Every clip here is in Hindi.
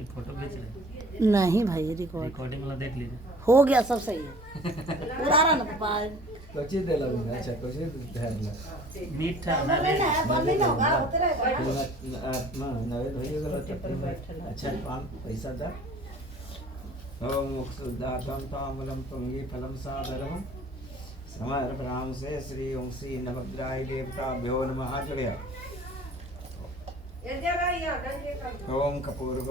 कि फोटो खींच रहे? नहीं भाई रिकॉर्डिंग वाला देख लीजिए। हो गया, सब सही है। उड़ा रहा ना पापा। कोची दे लो ना, अच्छा कोची धरला मीठा ना बंद नहीं होगा, होते रहेगा। आत्मा नवे भइयो गलो चप्पल में अच्छा पान पैसा दा ओम मुक्तदातम तामलम तुंगी फलम सादरम समर ब्राह्म से श्री ओम श्री नवग्राही देवताभ्यो नमः जगया ओम कपूर्व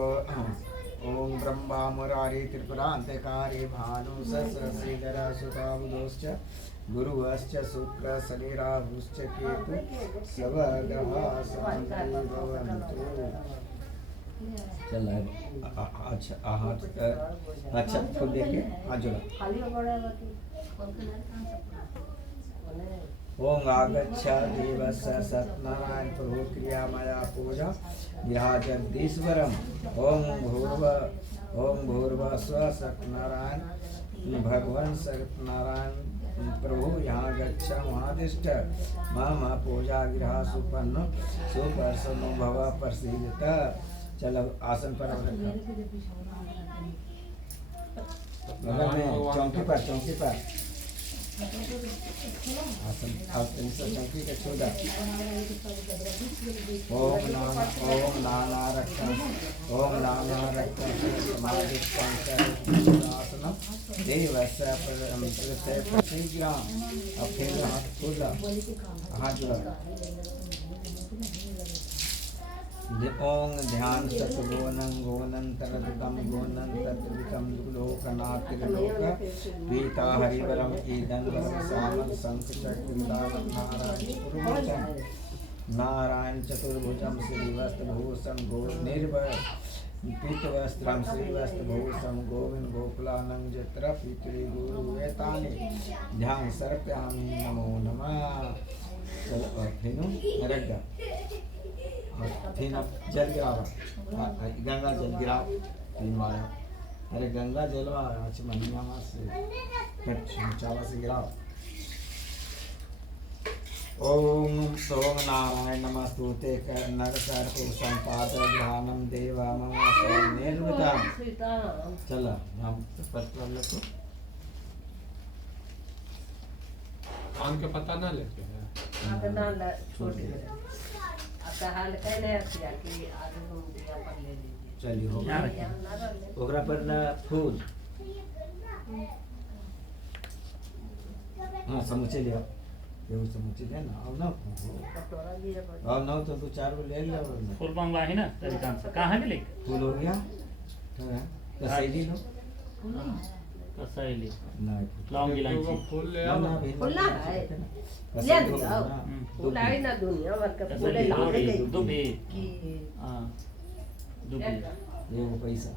ओम ब्रह्मा मुरारी त्रिपुरांतकारी भानु श्रीधर सुताबुदोश्च गुरुश्च शुक्र शनिराहुश्च केतु सर्वग्रहाः शान्ति भवन्तु। चल अच्छा अच्छा फूल देखे हाथ जोड़ा। ओम आगच्छ देवस्य सत्यनारायण प्रभु क्रियामया पूजा यहा जगदीश्वरम ओम भूर्भुवः स्व सत्यनारायण भगवान सत्यनारायण प्रभु यहाँ गच्छ महादिष्ट मम पूजा गृह सुपन्न सुप्रसन्नो भव प्रसीदत। चलो आसन पर रखो, चौकी पर आसन चौकी का छोड़ा। ओम नाना रक्षण समाधिष्टांसनम देवस्य प्रतिग्राम। अब फिर हाथ खोला, हाथ जोड़ा। ओम ध्यान सतगोनं गोनंतरदिकं गोनंतरदिकं लोकनातिर्लोक पीता हरिवरम ईदंगम सामं शंखचक्रदानं नारायण चतुर्भुजं श्रीवस्त्रभूषं गो निर्भय पीतवस्त्रं श्रीवस्त्रभूषं गोविंद गोकुलानं जत्र पितृ गुरुवेतानि ध्यान सर्पयामि नमो नमः। चलो फिर रख दो, फिर अब जल गिराओ, गंगा जल गिराओ तीन बार। अरे गंगा जलवा अच्छा मनिया से चावा से गिराओ। ओम सोम नारायण नमस्तुते नरकर पुरुषं पादग्रहणं देवा मम निर्मितम्। चलो हम पत्र लेते पान के पत्ता ना लेते हैं चलिए हो गया। ओकरा पर ना फूल हाँ समूचे लिया, ये समूचे ले ना। अब ना तो 2-4 वो ले लो। फूल मंगवा है ना दुकान से, कहाँ है मिले? फूल हो गया सहेली लो तो सही नहीं लौंग इलायची फूल ले आओ ना फूल ना है ले आओ फूल आई ना दुनिया भर का फूल ला ले गई दुबे कि हां दुबे ये वो पैसा।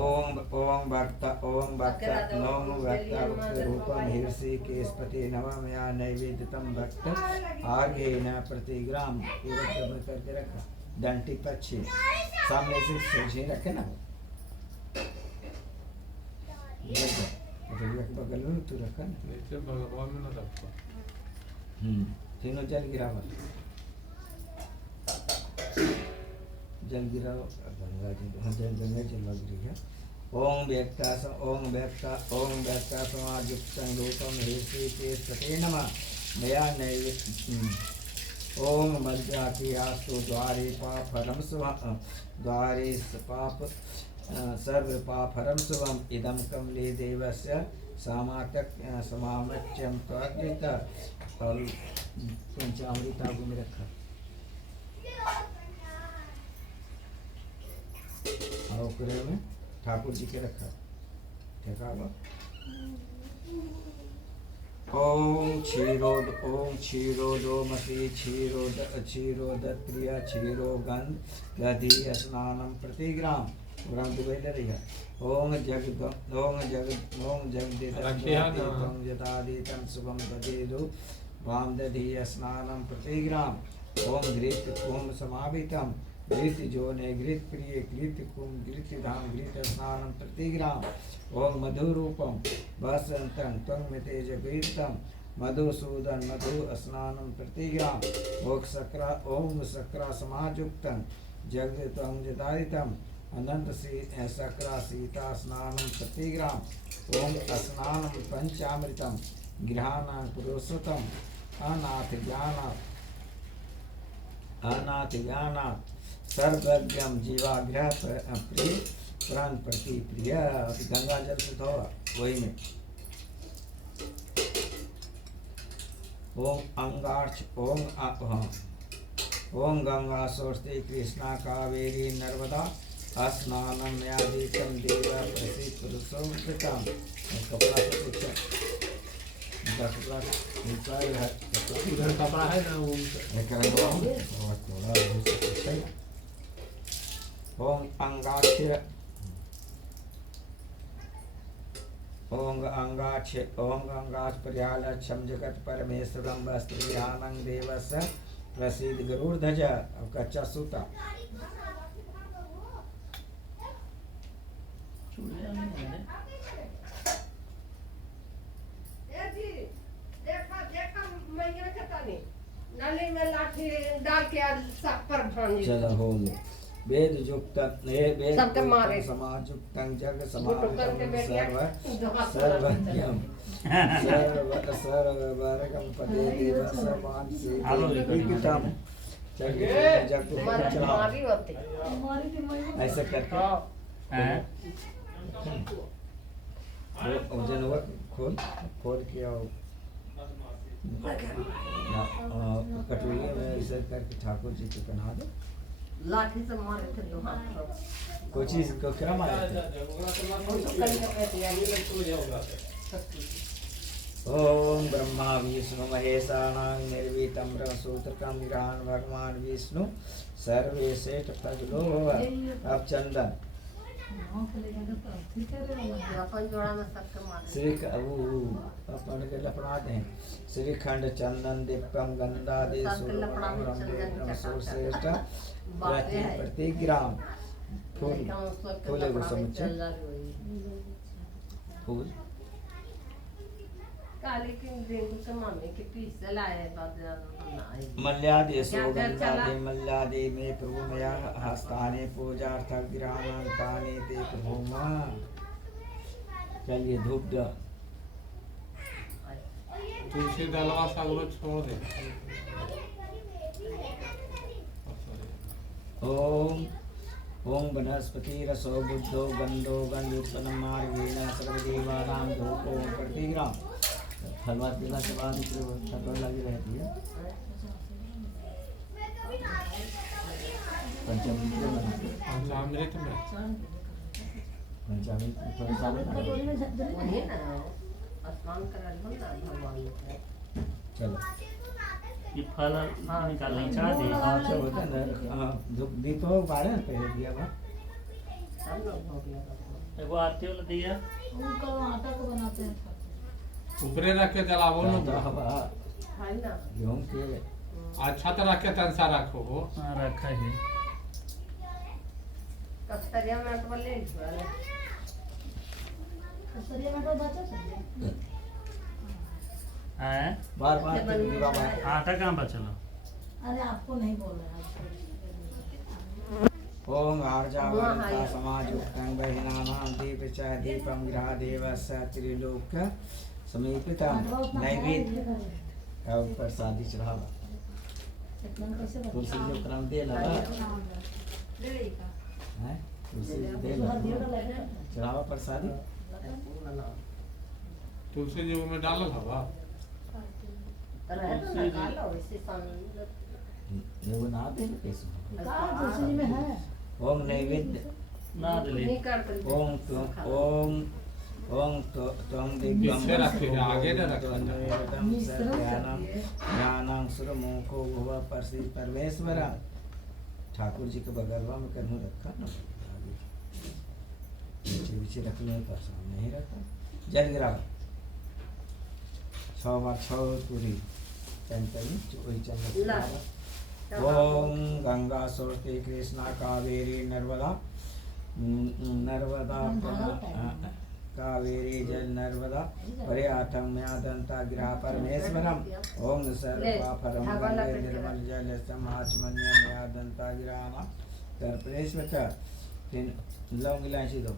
ओम भक्त नमो भक्त रूपम हिरसी केशपति नवमया नैवेद्यतम भक्त आगे न प्रतिग्राम पूरा करके रखा। डंटी पक्षी सामने से सोझे रखे ना, बगल में तू रखा ना, नीचे भगवान में ना रखो। तीनों जल गिराओ, जल गिराओ गंगा जी गंगा जल गिरी है। ओम व्यक्ता समायुक्तं लोकं हेसि केशपते नमः मया नैवेद्य। ओम मध्याकियास्तु द्वारे पापहरं शुभं द्वारे पाप सर्व पापहरं शुभम् इदं कमले देवस्य समामच्यं त्वग्नित फल पंचामृता को में रखा। और ओकरे में ठाकुर जी के रखा ठेका हुआ। ओम क्षीरोदोमसी क्षीरोदत्रिय क्षीरोगंध दधि स्नानं प्रतिग्राम रही है। ओम जगदिदं यदादितं शुभं दधेदु वाम दधि स्नानं प्रतिग्राम। ओम घृत कुम समावितं घृत जोने घृत प्रिय घृत कुम घृत धाम घृत स्नानं प्रतिग्राम। ओम मधुरूपम वसंतं त्वं तेज घृतं मधुसूदन मधु स्नानं प्रतिग्राम ओम सक्रा समाजुक्तं जगदितं जदायितं अनंत सक्रा सीता स्नानं प्रतिग्राम ओम स्नानं पंचामृतं गृहाणां पुरुषोत्तम अनाथ ज्ञानात् सर्वज्ञम जीवाग्रह प्रिय प्राण प्रति प्रिय। गंगा जल से धोआ वही में ओम अंगार्च ओम गंगा सरस्वती कृष्णा कावेरी नर्मदा स्नानम यादीतम देव प्रसिद्ध पुरुषोत्तम। कपड़ा उधर कपड़ा है ना वो ओम अंगाक्ष ओम अंगाक्ष पर्यालक्षम जगत परमेश्वरम वस्त्रविहानं देवस्य प्रसीद गरुड़ध्वज। अब कच्चा सूता चूड़ियाँ नहीं है ना? देखा मैया चटाने नाले में लाठी डाल के सब पर भांजी चल हो वेद युक्त वेद सबके मारे समाजुक्तं जग गुटुकन के समागम बेटिया सर्वज्ञम सर्ववर्गम पदे देव सर्वांसे विकितम जग मारी होती ऐसा करके हैं? वजन हुआ खोल के आओ कटोरी में ऐसे करके ठाकुर जी को बना दो। लाठी से मारे थे दो हाथ कोई चीज को क्या मारे थे? ओम ब्रह्मा विष्णु महेशानां निर्वीतं ब्रह्मसूत्रकं विरान भगवान विष्णु सर्वे श्रेष्ठ फगलो। अब चंदन अपन जोड़ा में सबके मारे श्री अपन के लपड़ा दें श्रीखंड चंदन दीपम गंधादि श्रेष्ठ प्रति ग्राम फूल फूल एगो समुच्चय फूल काली की ड्रिंक के मामे के पीस लाए बाद मल्यादि सुगंधादि मल्यादि में प्रभु मया हस्ताने पूजार्थ ग्रामांताने ते प्रभु मां। चलिए धूप द तुलसी दलवा सगरो छोड़ दे। ओम ओम वनस्पति रसो बुद्धो गंधो गंधोत्पन्नम मार्गेण सर्वदेवानां धूपो प्रतिग्राम। हलवा पीला के बाद ऊपर लगी रहती है। पंचामृत में पंचामृत में पंचामृत थोड़ा सा वही ना स्नान करा दो ना भगवान के। चलो ये फल निकाल नहीं चाहते। हाँ चलो हाँ दीप बारह पहले दिया बा सब लोग हो गया एगो आरती वाला दिया उनको आटा को बनाते हैं। ऊपरे रख के जलावो ना है ना गेहूं के अच्छा तरह के तंसा रखो हो। हाँ रखा है। कस्तरिया में तो ले वाले कस्तूरिया में तो बचा चाहिए। हैं? बार बार दीवा बार आटा कहाँ बचला? अरे आपको नहीं बोल रहा है। ओम आर्जावंता समाजुक्तं बहिनानां दीपचाय दीपं गृहादेवस्य त्रिलोक्य समीपितं नैवेद्य। अब प्रसादी चढ़ावा तुलसी जो क्रम दे लगा हैं तुलसी दे लगा चढ़ावा प्रसादी तुलसी जी में डालल हवा रहे तो लगा लो इसी सन एगो ना दे कैसे कहाँ तुलसी में है? ओम नैवेद्य ना दिले। नहीं कर ओम त्वं दिव्यं पीछे रखे आगे न रखना। ज्ञानं सुरमुखो भुव प्रसीद परमेश्वर। ठाकुर जी के बगलवा में कहीं रखा ना नीचे पीछे रखने पर सामने ही रखा। जल गिरा 6 बार 6 पूरी वही चल। ओम गंगा सरस्वती कृष्णा कावेरी नर्मदा कावेरी जल नर्मदा पर्याथम म्यादंताग्रह परमेश्वरम ओम सर्वाफरम गंगे निर्मल जल समाचमन्य म्यादंताग्रह परमेश्वर फिर लौंग इलायची दो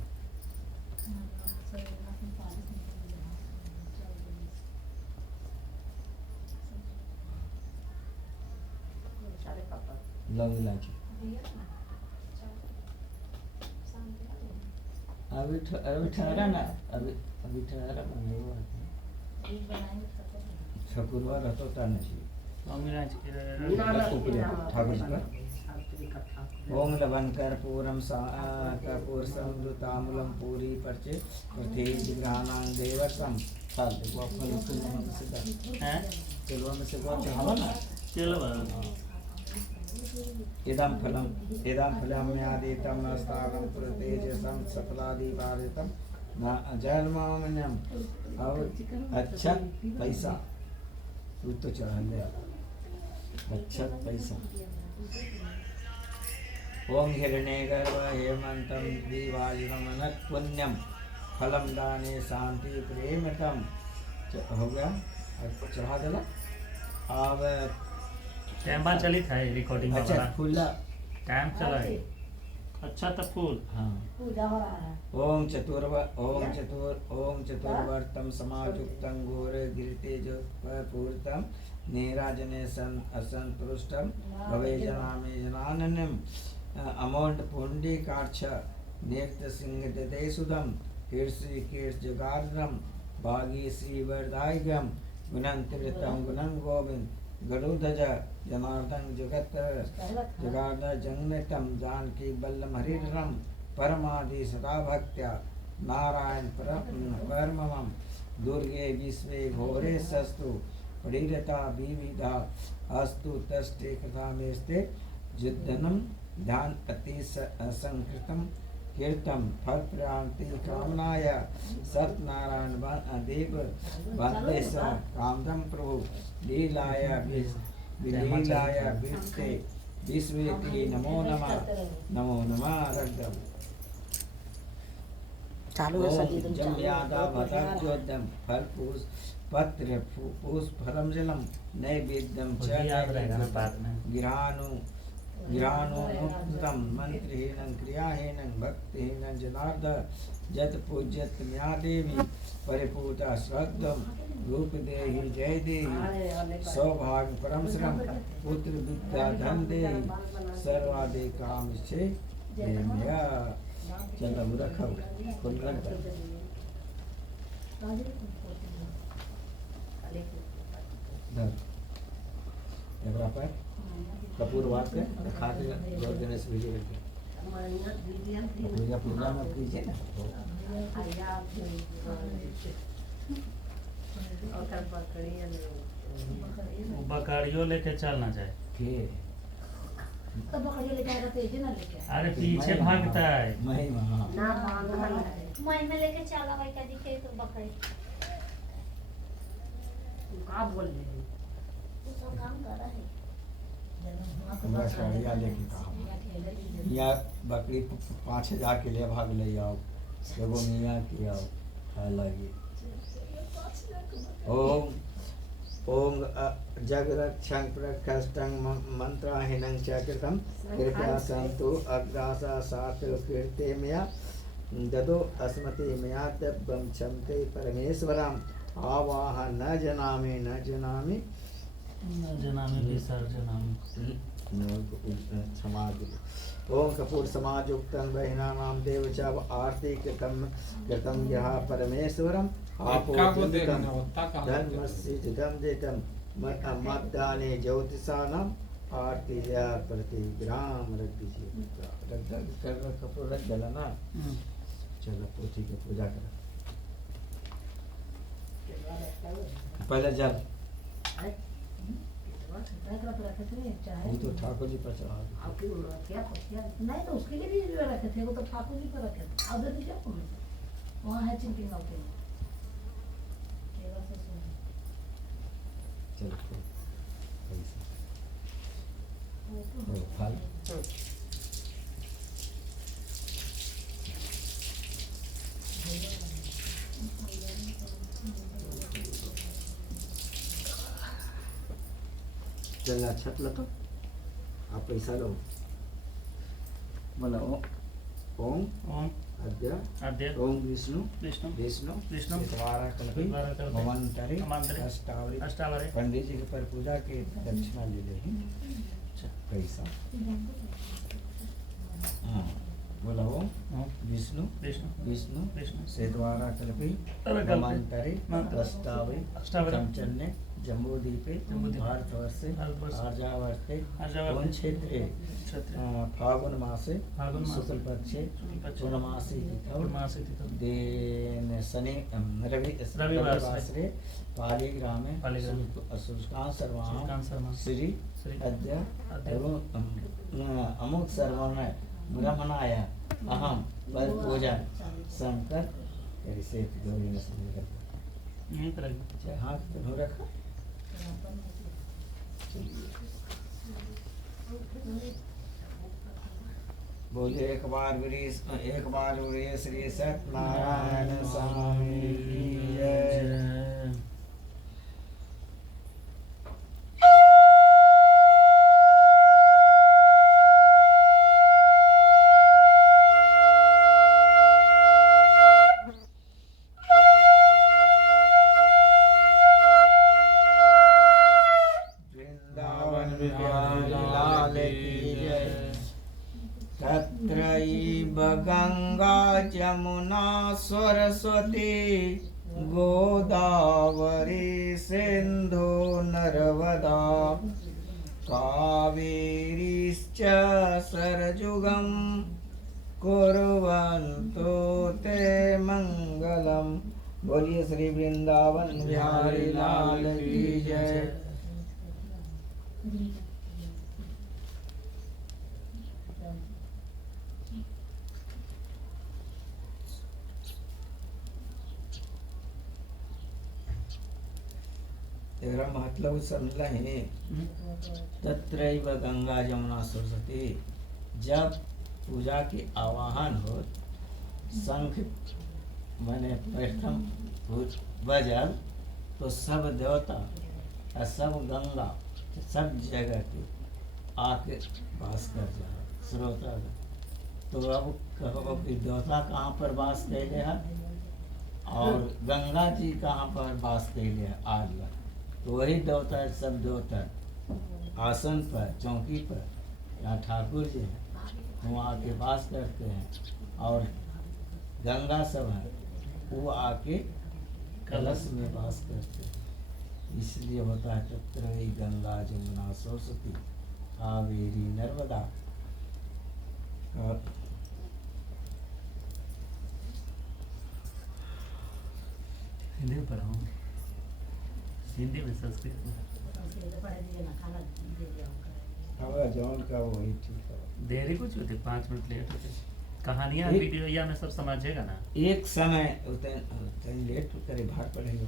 सारे पापा लौंग इलायची अभी ठहरा ना अभी ठहरा मंगलवार शुक्रवार रहता था नहीं ठाकुर जी का ओम लवन कर्पूरम कर्पूर समृतामूलम पूरी पर्चे प्रतिग्रहानां देवसम साल देखो अपन सिल्वा में से हैं सिल्वा में से बहुत चढ़ावा ना चलो इदं फलं म्यादितं नस्तागं प्रतेजसं सफलादिपादितं न जन्मामन्यम अब अच्छा पैसा तू तो चढ़ा ले अच्छा पैसा ओम हिरण्य गर्भ हेमंतम दिवाजिनमनत पुण्यम फलम दाने शांति प्रेमतम हो गया चढ़ा देला अब टाइम बाद चली था रिकॉर्डिंग अच्छा वाला खुला टाइम चला है अच्छा था फूल हाँ पूजा हो रहा है ओम चतुर्वर्तम समायुक्तं घोर गिरितेजपूर्तं नीराजने सन असंतुष्टं भवे जनामे जनाननम अमोंड पुंडीकाक्ष नेत्र सिंह दते सुदम कीर्षि कीर्ष जगार्णम भागी श्री वरदायगम गुणंतिवृतम गुणं गोविंद गरुड़ध्वज जनार्दन जगत जगार्दन जन्नतम जानकी बल्लम हरिरम परमादि सदा भक्त्या नारायण परमम दुर्गे विश्वे घोरे सस्तु पड़ीरता विविधा अस्तु तष्टे कथा मेस्ते जुद्धनम ध्यान अति संकृतम कीर्तम फल प्रांति कामनाय सत्यनारायण देव वंदे स कामदम प्रभु लीलाय विलीलाय विष्टे विश्वेति नमो नमः रड्डम चालू है सभी दिन जम यादा भद्रोद्यम फल पुष्प फलम जलम नैवेद्यम च याद रहेगा ना बाद में गिराणोत्तम मंत्रहीनं क्रियाहीनं भक्तिहीनं जनार्द जत पूज्यत म्या देवी परिपूता श्रद्धम रूप देहि जय देहि सौभाग्य परम श्रम पुत्र विद्या धन देहि सर्वादि काम इच्छे देम्या चलो रखो खुल रख धर एबरा पर कपूर वाट के खा के जोर देने से वीडियो करके पूजा पूजा में कीजिए ना वो बकरियों लेके चलना चाहिए फिर तो बकरियों लेके आएगा तेजी ना लेके आएगा। अरे पीछे भागता है मैं वहाँ ना मांगल है महीने लेके चला भाई का दिखे तो बकरी तू का बोल रही है तू सब काम कर रहा है हमरा सड़िया लेके कहा या बकरी 5,000 के लिए भाग ले आओ एगो मियाँ की आओ लगी ओम ओम जगरक्षं प्रकष्टं मंत्राहीनं च कृतं कृपया सन्तु अग्रासा सात्र कीर्ते मया ददो अस्मते मया तब्बं क्षमते परमेश्वरम् आवाह न जनामि जना में भी सर जना में समाज ओम कपूर समाजुक्तं बहिनानां देव च आरती कृतं यः परमेश्वरम् इक्का को देखना उत्ता कहाँ धर्मस्य जगं देतं मद्दाने ज्योतिषाणाम् आरती या प्रतिग्राम रख दीजिए कर कपूर रख डाला ना चलो पोथी की पूजा करो पहले जल रखे थे चाहे वो तो ठाकुर जी पर चढ़ा दो आपकी क्या नहीं तो उसके लिए भी रखे थे वो तो ठाकुर जी पर रखे थे अब दे दीजिए वहाँ है चिंपिंग गाँव के चलो फल चल अच्छा लो तो आप पैसा लो बोला ओम ओम अद्य आद्य ओम विष्णु विष्णु विष्णु विष्णु द्वारा कल्पी द्वारा कल्पी भवंतरी भवंतरी अष्टावरी अष्टावरी पंडित जी के पर पूजा के दक्षिणा ले ले अच्छा पैसा हाँ बोला ओम ओम विष्णु विष्णु विष्णु विष्णु से द्वारा कल्पी कल्पी भवंतरी अष्टावरी अष्टावरी पंचन्य जम्बूद्वीपे जम्बूद्वीपे भारतवर्षे भारतवर्षे आर्यावर्ते आर्यावर्ते कौन क्षेत्रे क्षेत्रे फागुन मासे फागुन मासे शुक्ल पक्षे शुक्लपक्षे पूर्णमासी तिथौ पूर्णमासी तिथौ देन शनि रविवार रविवासरे पालिग्रामे पालिग्रामे शुष्कां सर्वां शुष्कां सर्वां श्री श्री अद्य अद्य अमुक सर्वण ब्रह्मणाय अहम पद पूजा शंकर कैसे गौरी में समझ यही तरह की हाथ तो रखा बोले एक बार बोले श्री सत्यनारायण स्वामी की जय। वृंदावन बिहारी लाल की जय। तत्रैव गंगा जमुना सरस्वती गोदावरी सिंधु नर्मदा कावेरीश्च सरजुगं कुर्वन्तु ते मंगलम। बोलिए श्री वृंदावन बिहारी लाल की जय। तेरा मतलब समझला है। तत्रैव गंगा जमुना सरस्वती, जब पूजा के आवाहन हो शंख माने प्रथम बजल तो सब देवता और सब गंगा सब जगह के आके वास कर जाए श्रोता। तो अब कहो कि देवता कहाँ पर वास कैले है और गंगा जी कहाँ पर वास कैले है आज। तो वही देवता सब देवता आसन पर चौकी पर यहाँ ठाकुर जी हैं वो आके वास करते हैं और गंगा सब है वो आके कलश में वास करते हैं। इसलिए होता है तत्र वही गंगा जमुना सरस्वती कावेरी नर्मदा। हिंदी में पढ़ा हूँ, हिंदी में संस्कृत में। जौन का वही ठीक है। देरी कुछ होती 5 मिनट लेट होते। कहानियाँ एक- वीडियो या में सब समझेगा ना। एक समय लेट करे भाग पड़ेगा।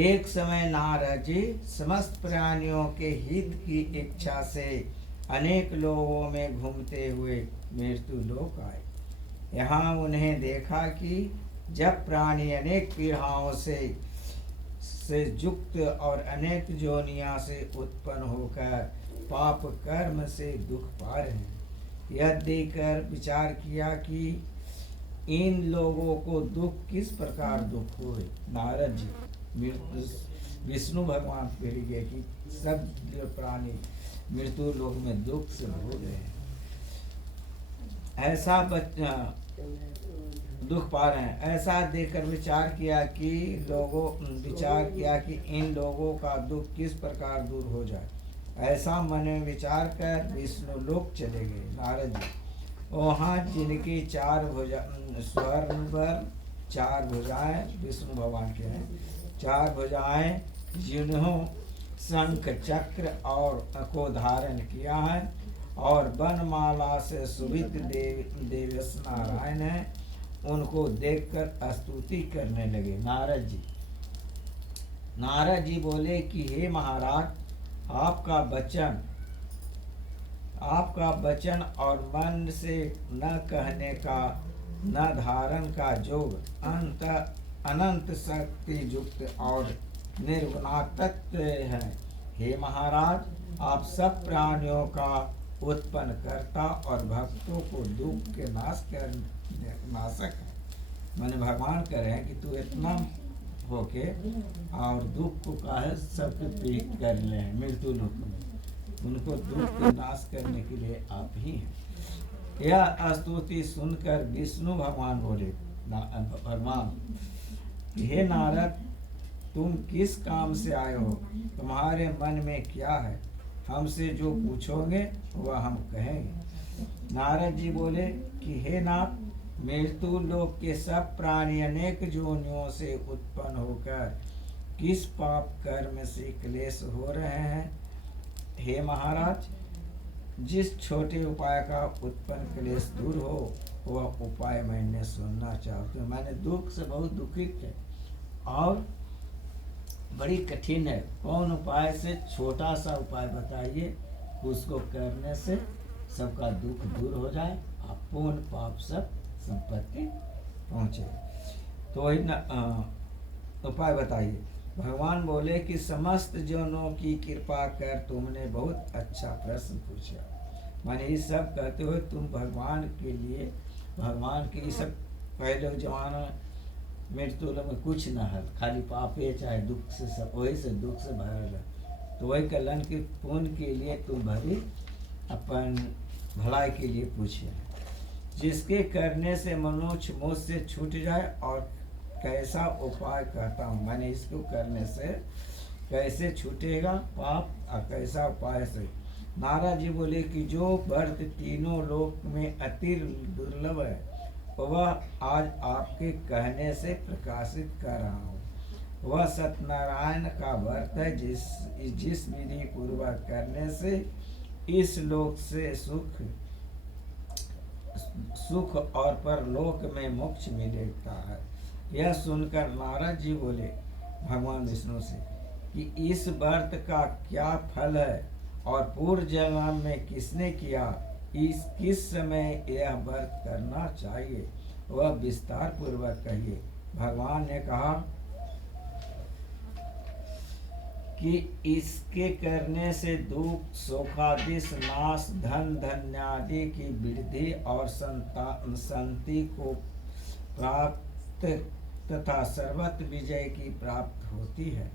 एक समय नारद जी समस्त प्राणियों के हित की इच्छा से अनेक लोगों में घूमते हुए मृत्यु लोक आए। यहाँ उन्हें देखा कि जब प्राणी अनेक पीढ़ाओं से युक्त और अनेक जोनिया से उत्पन्न होकर पाप कर्म से दुख पा रहे हैं, यह देखकर विचार किया कि इन लोगों को दुख किस प्रकार दुख हुए। नारद जी विष्णु भगवान कह गए कि सब प्राणी मृत्यु लोक में दुख से भोग रहे हैं, ऐसा दुख पा रहे हैं। ऐसा देखकर विचार किया कि इन लोगों का दुख किस प्रकार दूर हो जाए। ऐसा मन में विचार कर विष्णु लोक चले गए। नारद जी वहाँ जिनकी 4 स्वर्ण पर 4 भुजाएं विष्णु भगवान के हैं, 4 भुजाएं जिन्हों शंख चक्र और को धारण किया है और वनमाला से सुभित देवेश नारायण है, उनको देखकर स्तुति करने लगे। नारद जी बोले कि हे महाराज, आपका वचन और मन से न कहने का न धारण का योग अनंत शक्ति युक्त और निर्गुणा तत्व है। हे महाराज, आप सब प्राणियों का उत्पन्न करता और भक्तों को दुख के नाशक है। मैंने भगवान कह रहे हैं कि तू इतना होके और दुख को काहे सबके पीठ कर ले हैं मृत्यु लोक में, उनको दुख के नाश करने के लिए आप ही हैं। यह स्तुति सुनकर विष्णु भगवान बोले, भगवान हे नारद, तुम किस काम से आए हो? तुम्हारे मन में क्या है? हमसे जो पूछोगे वह हम कहेंगे। नारद जी बोले कि हे नाथ, मृत्यु लोक के सब प्राणी अनेक योनियों से उत्पन्न होकर किस पाप कर्म से क्लेश हो रहे हैं? हे महाराज, जिस छोटे उपाय का उत्पन्न क्लेश दूर हो वह उपाय मैंने सुनना चाहती हूँ। मैंने दुख से बहुत दुखित है और बड़ी कठिन है। कौन उपाय से, छोटा सा उपाय बताइए, उसको करने से सबका दुख दूर हो जाए, आप पूर्ण पाप सब संपत्ति पहुँचे। तो वही उपाय बताइए। भगवान बोले कि समस्त जनों की कृपा कर तुमने बहुत अच्छा प्रश्न पूछा। माने ये सब कहते हुए तुम भगवान के लिए, भगवान के सब पहले जमाना मृत्यु में कुछ न है, खाली पापे चाहे दुख से, सब वही से दुख से भरल है। तो वही कल्याण के पुण्य के लिए तुम भरी अपन भलाई के लिए पूछे, जिसके करने से मनुष्य मुझसे छूट जाए। और कैसा उपाय कहता हूँ, मैंने इसको करने से कैसे छूटेगा पाप और कैसा उपाय से। नारद जी बोले कि जो व्रत तीनों लोक में अति दुर्लभ है वह आज आपके कहने से प्रकाशित कर रहा हूँ। वह सत्यनारायण का व्रत है जिस विधि पूर्वक करने से इस लोक से सुख और परलोक में मोक्ष मिलता है। यह सुनकर नारद जी बोले भगवान विष्णु से कि इस व्रत का क्या फल है और पूर्व जन्म में किसने किया, किस समय यह व्रत करना चाहिए, वह विस्तार पूर्वक कहिए। भगवान ने कहा कि इसके करने से दुख, शोकादि नाश, धन धन्यादि की वृद्धि और संति को प्राप्त तथा सर्वत्र विजय की प्राप्त होती है।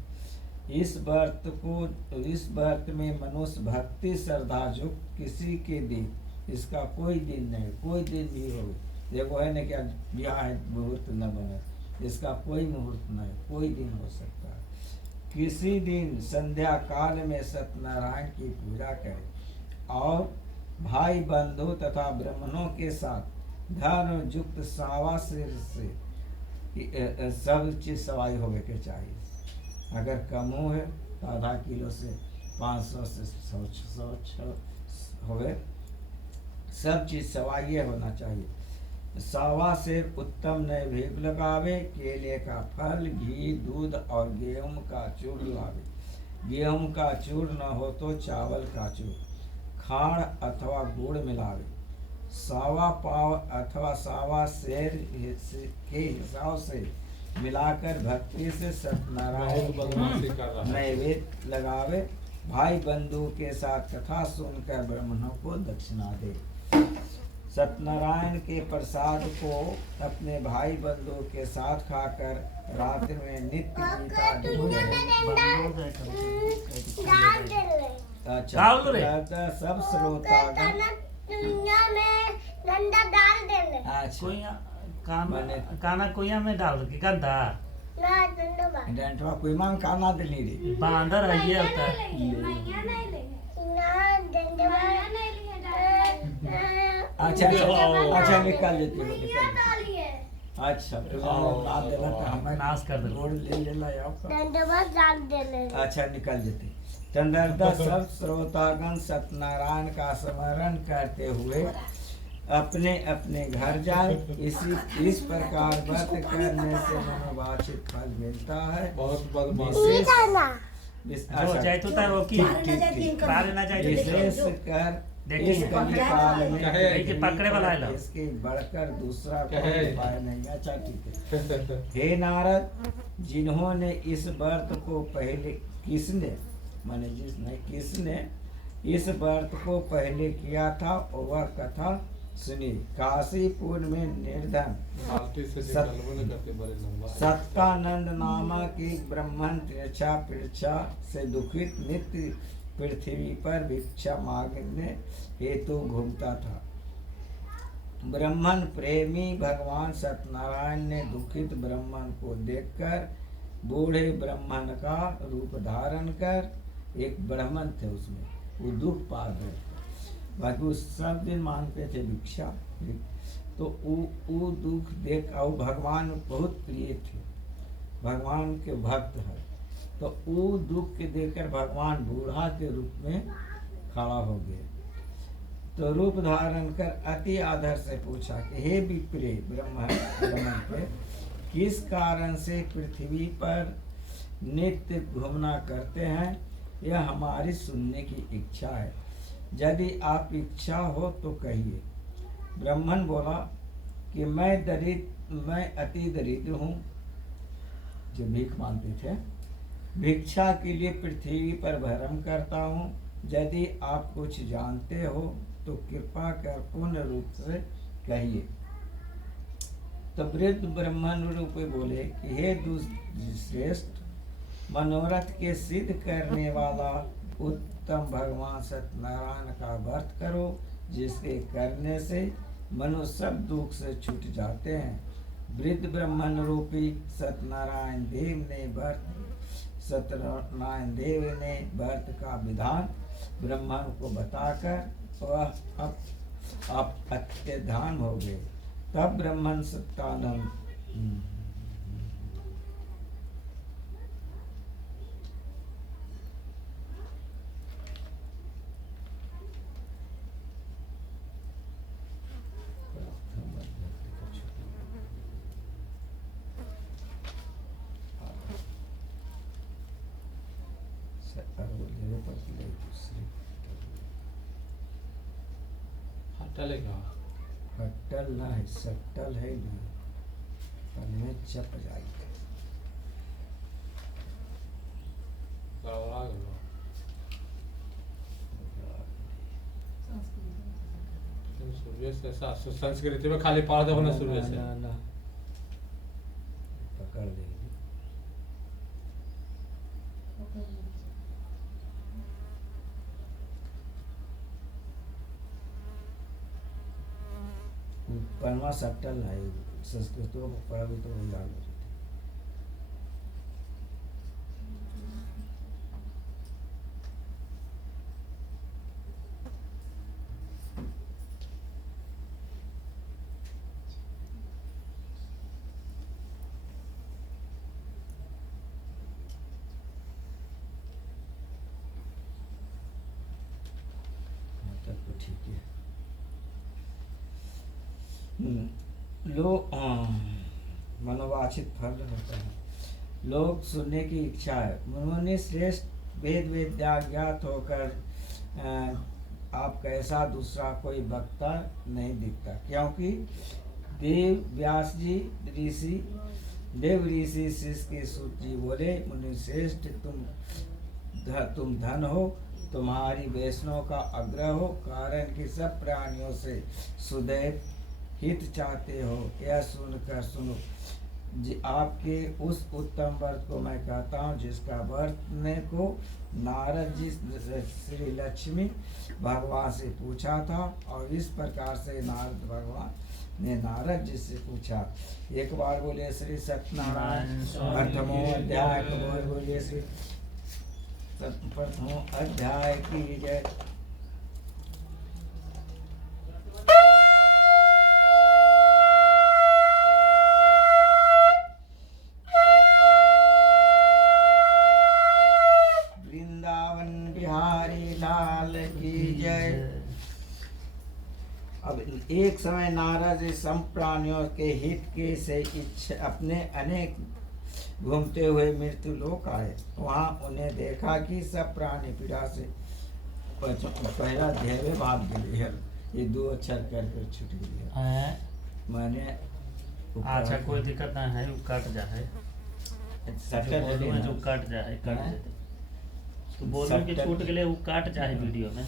इस व्रत में मनुष्य भक्ति श्रद्धा युक्त किसी के दिन, इसका कोई दिन नहीं, कोई दिन भी हो, देखो है ना क्या ब्याह है मुहूर्त न बने, इसका कोई मुहूर्त नहीं, कोई दिन हो सकता है। किसी दिन संध्या काल में सत्यनारायण की पूजा करें और भाई बंधु तथा ब्राह्मणों के साथ धर्म युक्त सावा से सब चीज सवाई होवे के चाहिए। अगर कम है तो आधा किलो से 500 से 100 होवे, सब चीज सवाइये होना चाहिए। सावा से उत्तम नैवेद्य लगावे, केले का फल, घी, दूध और गेहूं का चूर लावे। गेहूं का चूर न हो तो चावल का चूर, खाड़ अथवा गुड़ मिलावे। सावा पाव अथवा सावा शेर के हिसाब से मिलाकर भक्ति से सत्यनारायण नैवेद्य लगावे। भाई बंधु के साथ कथा सुनकर ब्राह्मणों को दक्षिणा दे। सत्यनारायण के प्रसाद को अपने भाई बंधु के साथ खाकर रात्रि में नित्य अच्छा सब श्रोतागण काना कुइया में डाल के गंदा डंटवा कुइमा में काना देनी रे बांदर है ये होता अच्छा अच्छा निकाल लेती हो अच्छा आप देना तो हमें नाश कर दे गोड़ ले लेला अच्छा निकाल देते। चंद्रदा सब श्रोतागण सत्यनारायण का स्मरण करते हुए अपने अपने घर जाए। इस प्रकार व्रत करने से मनोवांछित फल मिलता है। बहुत विशेष कर इस कलिकाल में पकड़े वाला है इसके बढ़कर दूसरा कोई उपाय नहीं। अच्छा ठीक है। हे नारद, जिन्होंने इस व्रत को पहले किसने माने जिसने किसने इस व्रत को पहले किया था और वह कथा सुनी। काशीपुर में निर्धन बाल्टी से सत- निकलबो न करके बड़े लंबा है। सत्तानंद नामक एक ब्राह्मण पृच्छा से दुखित नित्य पृथ्वी पर भिक्षा मांगने हेतु घूमता था। ब्राह्मण प्रेमी भगवान सत्यनारायण ने दुखित ब्राह्मण को देखकर बूढ़े ब्राह्मण का रूप धारण कर, एक ब्राह्मण थे उसमें, वो दुख पा गए, बाकी वो सब दिन मांगते थे भिक्षा, तो वो दुख देख, और भगवान बहुत प्रिय थे, भगवान के भक्त है, तो वो दुख के देखकर भगवान बूढ़ा के रूप में खड़ा हो गए। तो रूप धारण कर अति आदर से पूछा कि हे विप्रे ब्राह्मण के, किस कारण से पृथ्वी पर नित्य घूमना करते हैं, यह हमारी सुनने की इच्छा है, यदि आप इच्छा हो तो कहिए। ब्राह्मण बोला कि मैं अति दरिद्र हूँ, जो भीख मांगते थे, भिक्षा के लिए पृथ्वी पर भ्रमण करता हूँ, यदि आप कुछ जानते हो तो कृपा कर पूर्ण रूप से कहिए। तो वृद्ध ब्राह्मण रूप बोले कि हे श्रेष्ठ, मनोरथ के सिद्ध करने वाला उत्तम भगवान सत्यनारायण का व्रत करो, जिसके करने से मनुष्य सब दुख से छूट जाते हैं। वृद्ध ब्राह्मण रूपी सत्यनारायण देव ने व्रत का विधान ब्राह्मण को बताकर वह अब अत्यधान हो गए। तब ब्राह्मण सत्तानंद हटले का हट्टल ना है, सट्टल है ना, पल में चप जाएगा। गड़बड़ा गया। तुम सूर्य से संस्कृति में खाली पढ़ दो ना सूर्य से। ना पकड़ लेगी। परमा सट्टल है, संस्कृत को पढ़ा भी तो वही याद हो जाती। तब तो ठीक है। लोग मनोवांछित फल होता है, लोग सुनने की इच्छा है। उन्होंने श्रेष्ठ वेद विद्या ज्ञात होकर आप कैसा दूसरा कोई वक्ता नहीं दिखता, क्योंकि देव ऋषि शिष्य की सूत जी बोले, मुनि श्रेष्ठ तुम धन हो, तुम्हारी वैष्णव का आग्रह हो, कारण कि सब प्राणियों से सुदैव हित चाहते हो। यह सुनकर सुनो, आपके उस उत्तम व्रत को मैं कहता हूँ, जिसका वर्तने को नारद जी श्री लक्ष्मी भगवान से पूछा था, और इस प्रकार से नारद भगवान ने नारद जी से पूछा। एक बार बोले श्री सत्यनारायण प्रथमो अध्याय, बोलिए श्री प्रथमो अध्याय की जय। अब एक समय नारद जी सम प्राणियों के हित के से इच्छा अपने अनेक घूमते हुए मृत्यु लोक आए। वहाँ उन्हें देखा कि सब प्राणी पीड़ा से पहला ध्येय भाग गए, ये दो अक्षर करके छूट गया। मैंने अच्छा कोई दिक्कत नहीं है, वो कट जाए, जो कट जाए कट जाए। तो बोलने के छूट के लिए वो काट चाहे वीडियो में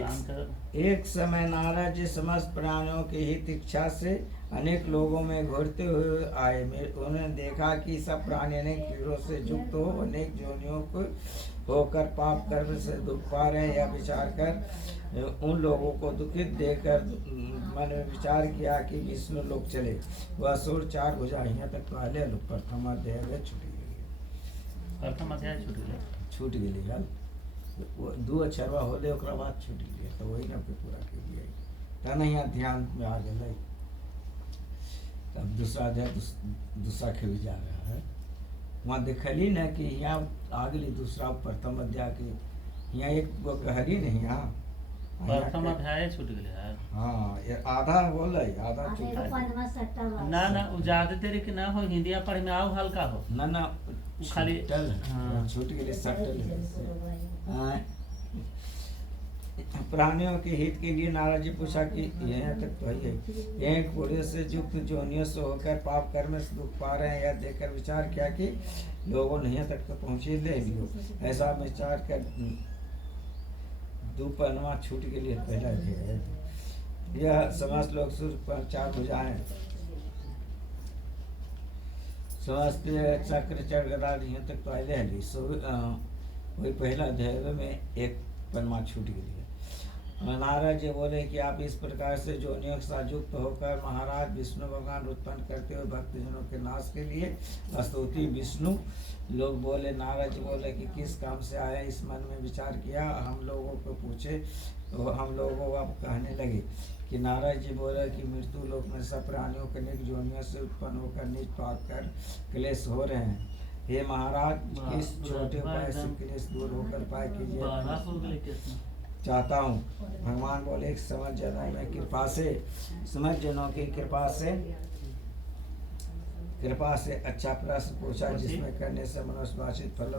काम कर। एक समय नारद जी समस्त प्राणियों की हित इच्छा से अनेक लोगों में घूरते हुए आए। उन्होंने देखा कि सब प्राणी अनेक कीड़ों से युक्त हो अनेक योनियों को होकर पाप कर्म से दुख पा रहे हैं। यह विचार कर उन लोगों को दुखित देखकर मन में विचार किया कि विष्णु लोग चले। वह असुर 4 भुजाइयां तक पहले प्रथम अध्याय में छूट गेली यार वो 2 अक्षरवा होले ओकरा बाद छूट गई तो वही ना पूरा के लिए तब यहाँ ध्यान में आ गए। तब दूसरा अध्याय दूसरा खेल जा रहा है। वहाँ देखली न कि यहाँ आ गई दूसरा प्रथम अध्याय की यहाँ एक वो कहली नहीं यहाँ प्रथम अध्याय छूट गेले यार। हाँ ये आधा बोल आधा छूट एगो पंद्रह सट्टा बा। ना वो ज्यादा देरी के ना हो हिंदिया पढ़े में आओ हल्का हो ना खाली हाँ छूट गए सटल प्राणियों के हित के लिए नारद जी पूछा कि यहाँ तक तो है एक पूरे से युक्त जोनियों से होकर पाप कर्म से दुख पा रहे हैं। यह देखकर विचार किया कि लोगों ने यहाँ तक तो पहुँचे ले लियो। ऐसा विचार कर दोपहरवा छूट के लिए पहला है। यह समस्त लोग सूर्य पर 4 भुजाएं समस्त चक्र चढ़ गदा यहाँ तक पहले है। वही पहला अध्याय में एक परमा छूट गई है। नारद जी बोले कि आप इस प्रकार से जोनियों के साथ युक्त होकर महाराज विष्णु भगवान उत्पन्न करते हुए भक्तजनों के नाश के लिए स्तुति विष्णु लोग बोले। नारद जी बोले कि किस काम से आया इस मन में विचार किया। हम लोगों को पूछे तो हम लोगों को अब कहने लगे कि नारद जी बोले कि मृत्यु लोक में सब प्राणियों के अनेक जोनियों से उत्पन्न होकर नीच पाप कर क्लेश हो रहे हैं। हे महाराज इस छोटे उपाय से क्लेश दूर होकर पाए कीजिए चाहता हूँ। भगवान बोले समझ जनों में कृपा से समझ जनों की कृपा से अच्छा प्रश्न पूछा जिसमें करने से मनुष्य वांछित फल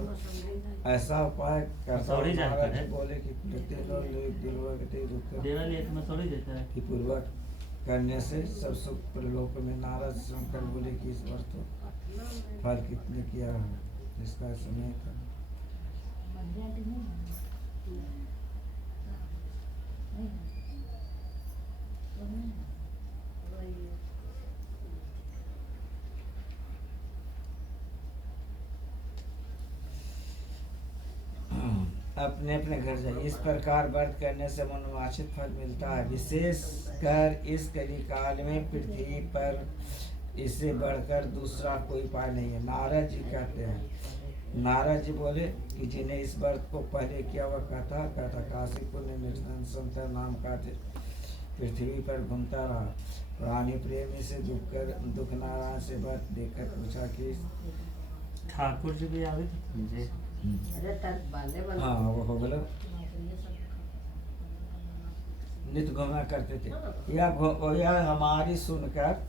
ऐसा उपाय करता हूँ। महाराज बोले कि कि पूर्वक करने से सब सुख प्रलोक में। नारद शंकर बोले कि इस वर्ष तो फल कितने किया है इसका समय था। अपने अपने घर जाइए। इस प्रकार व्रत करने से मनोवांछित फल मिलता है। विशेष कर इस कली काल में पृथ्वी पर इससे बढ़कर दूसरा कोई उपाय नहीं है। नारद जी कहते हैं। नारद जी बोले कि जिन्हें इस व्रत को पहले किया हुआ कहता काशीपुर में निर्धन संतर नाम का पृथ्वी पर घूमता रहा। प्राणी प्रेमी से दुख नारायण से व्रत देखकर पूछा कि ठाकुर जी भी आवे थे हाँ वो हो गया नित्य घूमा करते थे। यह हमारी सुनकर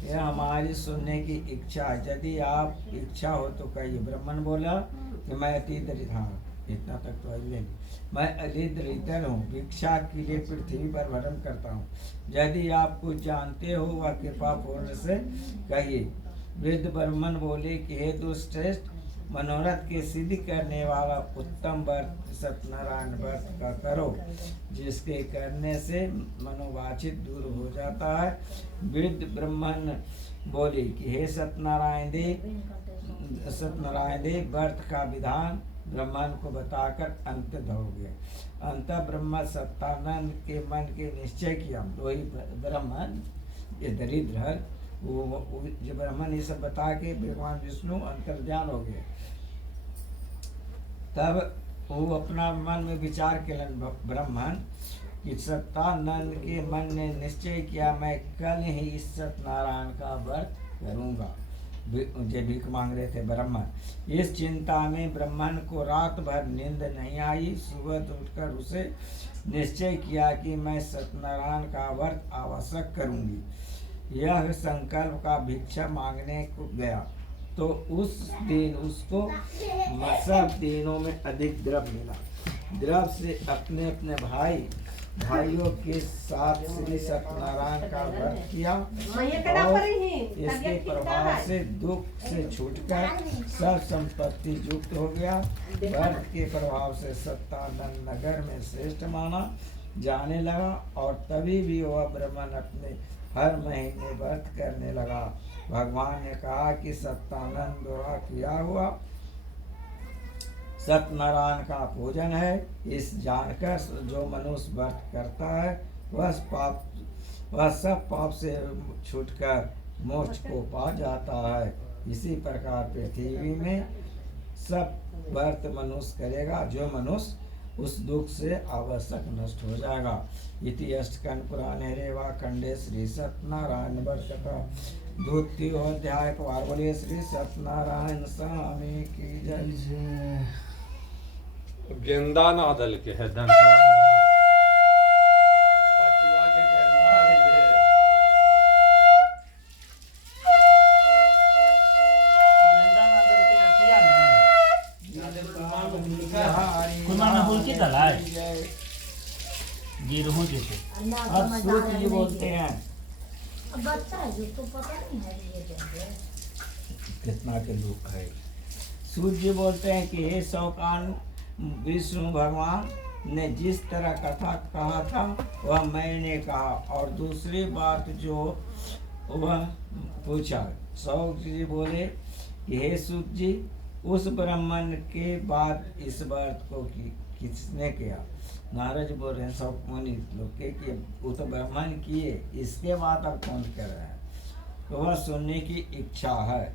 यह हमारी सुनने की इच्छा। यदि आप इच्छा हो तो कहिए। ब्राह्मण बोला कि मैं अति दरिद्र हाँ इतना तक तो ले मैं अति दरिद्र हूँ भिक्षा के लिए पृथ्वी पर भ्रमण करता हूँ। यदि आप कुछ जानते हो वह कृपा पूर्ण से कहिए। वृद्ध ब्राह्मण बोले कि हे दुष्टश्रेष्ठ मनोरथ के सिद्ध करने वाला उत्तम व्रत सत्यनारायण व्रत का करो जिसके करने से मनोवांछित दूर हो जाता है। वृद्ध ब्राह्मण बोले कि हे सत्यनारायण देव व्रत का विधान ब्रह्मांड को बताकर अंत हो गया। अंत ब्रह्म सत्यानंद के मन के निश्चय किया। वही ब्रह्मन ये दरिद्र है वो जो ब्रह्मन ये सब बता के भगवान विष्णु अंतर्ध्यान हो गए। तब वो अपना मन में विचार किलन ब्रह्मन कि सत्यानंद के मन ने निश्चय किया मैं कल ही इस सत्यनारायण का व्रत करूँगा। जो भीख मांग रहे थे ब्राह्मण। इस चिंता में ब्राह्मण को रात भर नींद नहीं आई। सुबह उठकर उसे निश्चय किया कि मैं सत्यनारायण का व्रत आवश्यक करूँगी। यह संकल्प का भिक्षा मांगने को गया तो उस दिन उसको सब दिनों में अधिक द्रव्य मिला। द्रव्य से अपने अपने भाई भाइयों के साथ श्री सत्यनारायण का व्रत किया और इसके प्रभाव से दुख से छूटकर सब संपत्ति युक्त हो गया। व्रत के प्रभाव से सत्तानंद नगर में श्रेष्ठ माना जाने लगा और तभी भी वह ब्राह्मण अपने हर महीने व्रत करने लगा। भगवान ने कहा कि सत्तानंद द्वारा किया हुआ सत्यनारायण का पूजन है। इस जानकर जो मनुष्य व्रत करता है वह सब पाप से छूटकर मोक्ष को पा जाता है। इसी प्रकार पृथ्वी में सब व्रत मनुष्य करेगा जो मनुष्य उस दुख से आवश्यक नष्ट हो जाएगा। इति अष्टकंड पुराणे रेवा खंडे श्री सत्यनारायण व्रत कथा 2 अध्याय पार बोलिए श्री सत्यनारायण स्वामी की जय। गेंदा ना दल के है धन पचुआ के गेंदा ले गेंदा ना दल के अथिया में कुमार में बोल के दलाय गिरहू जैसे अब सूत जी बोलते हैं अब बच्चा है जो तो पता नहीं है ये क्या है। कितना के दुख है। सूत जी बोलते हैं कि हे शौकान, विष्णु भगवान ने जिस तरह कथा कहा था वह मैंने कहा और दूसरी बात जो वह पूछा। शौक जी बोले कि हे सूत जी, उस ब्राह्मण के बाद इस व्रत को किसने किया? नारद बोल रहे हैं शौक मुनि लोग के वो तो ब्राह्मण किए, इसके बाद अब कौन कर रहा है? तो वह सुनने की इच्छा है।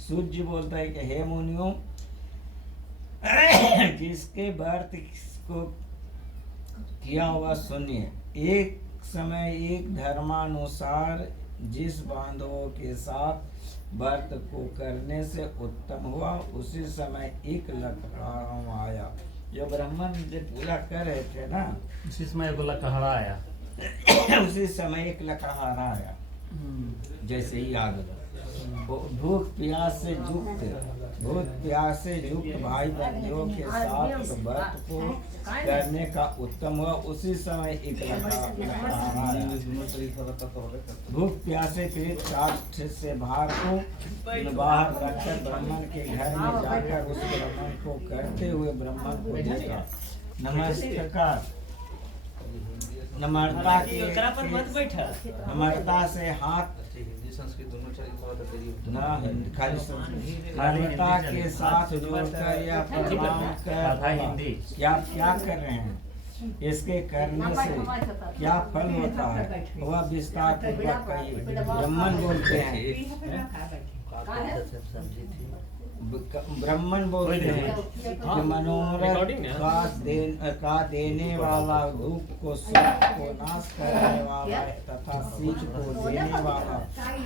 सूत जी बोलता है कि हे मुनियों, जिसके व्रत को किया हुआ सुनिए। एक समय एक धर्मानुसार जिस बांधवों के साथ व्रत को करने से उत्तम हुआ, उसी समय एक लकड़हारा आया। जो ब्राह्मण जो पूजा कर रहे थे ना, उसी समय एक लकड़हारा आया। उसी समय एक लकड़हारा आया। जैसे ही आ गया वो भूख प्यास से युक्त भाई बंधुओं के साथ व्रत को करने का उत्तम हुआ, उसी समय एक लकड़हारा आया। भूख प्यासे पीड़ित काष्ठ से बाहर रखकर ब्राह्मण के घर में जाकर उस ब्राह्मण को करते हुए ब्राह्मण को देखा। नमस्कार, नम्रता से हाथ नम्रता के साथ जोड़कर यह प्रणाम कर क्या कर रहे हैं, इसके करने से क्या फल होता है, वह विस्तार पूर्वक कहिए। ब्राह्मण बोलते हैं कि मनोरथ का देने वाला, दुख को सुख को नाश करने वाला तथा सीख को देने वाला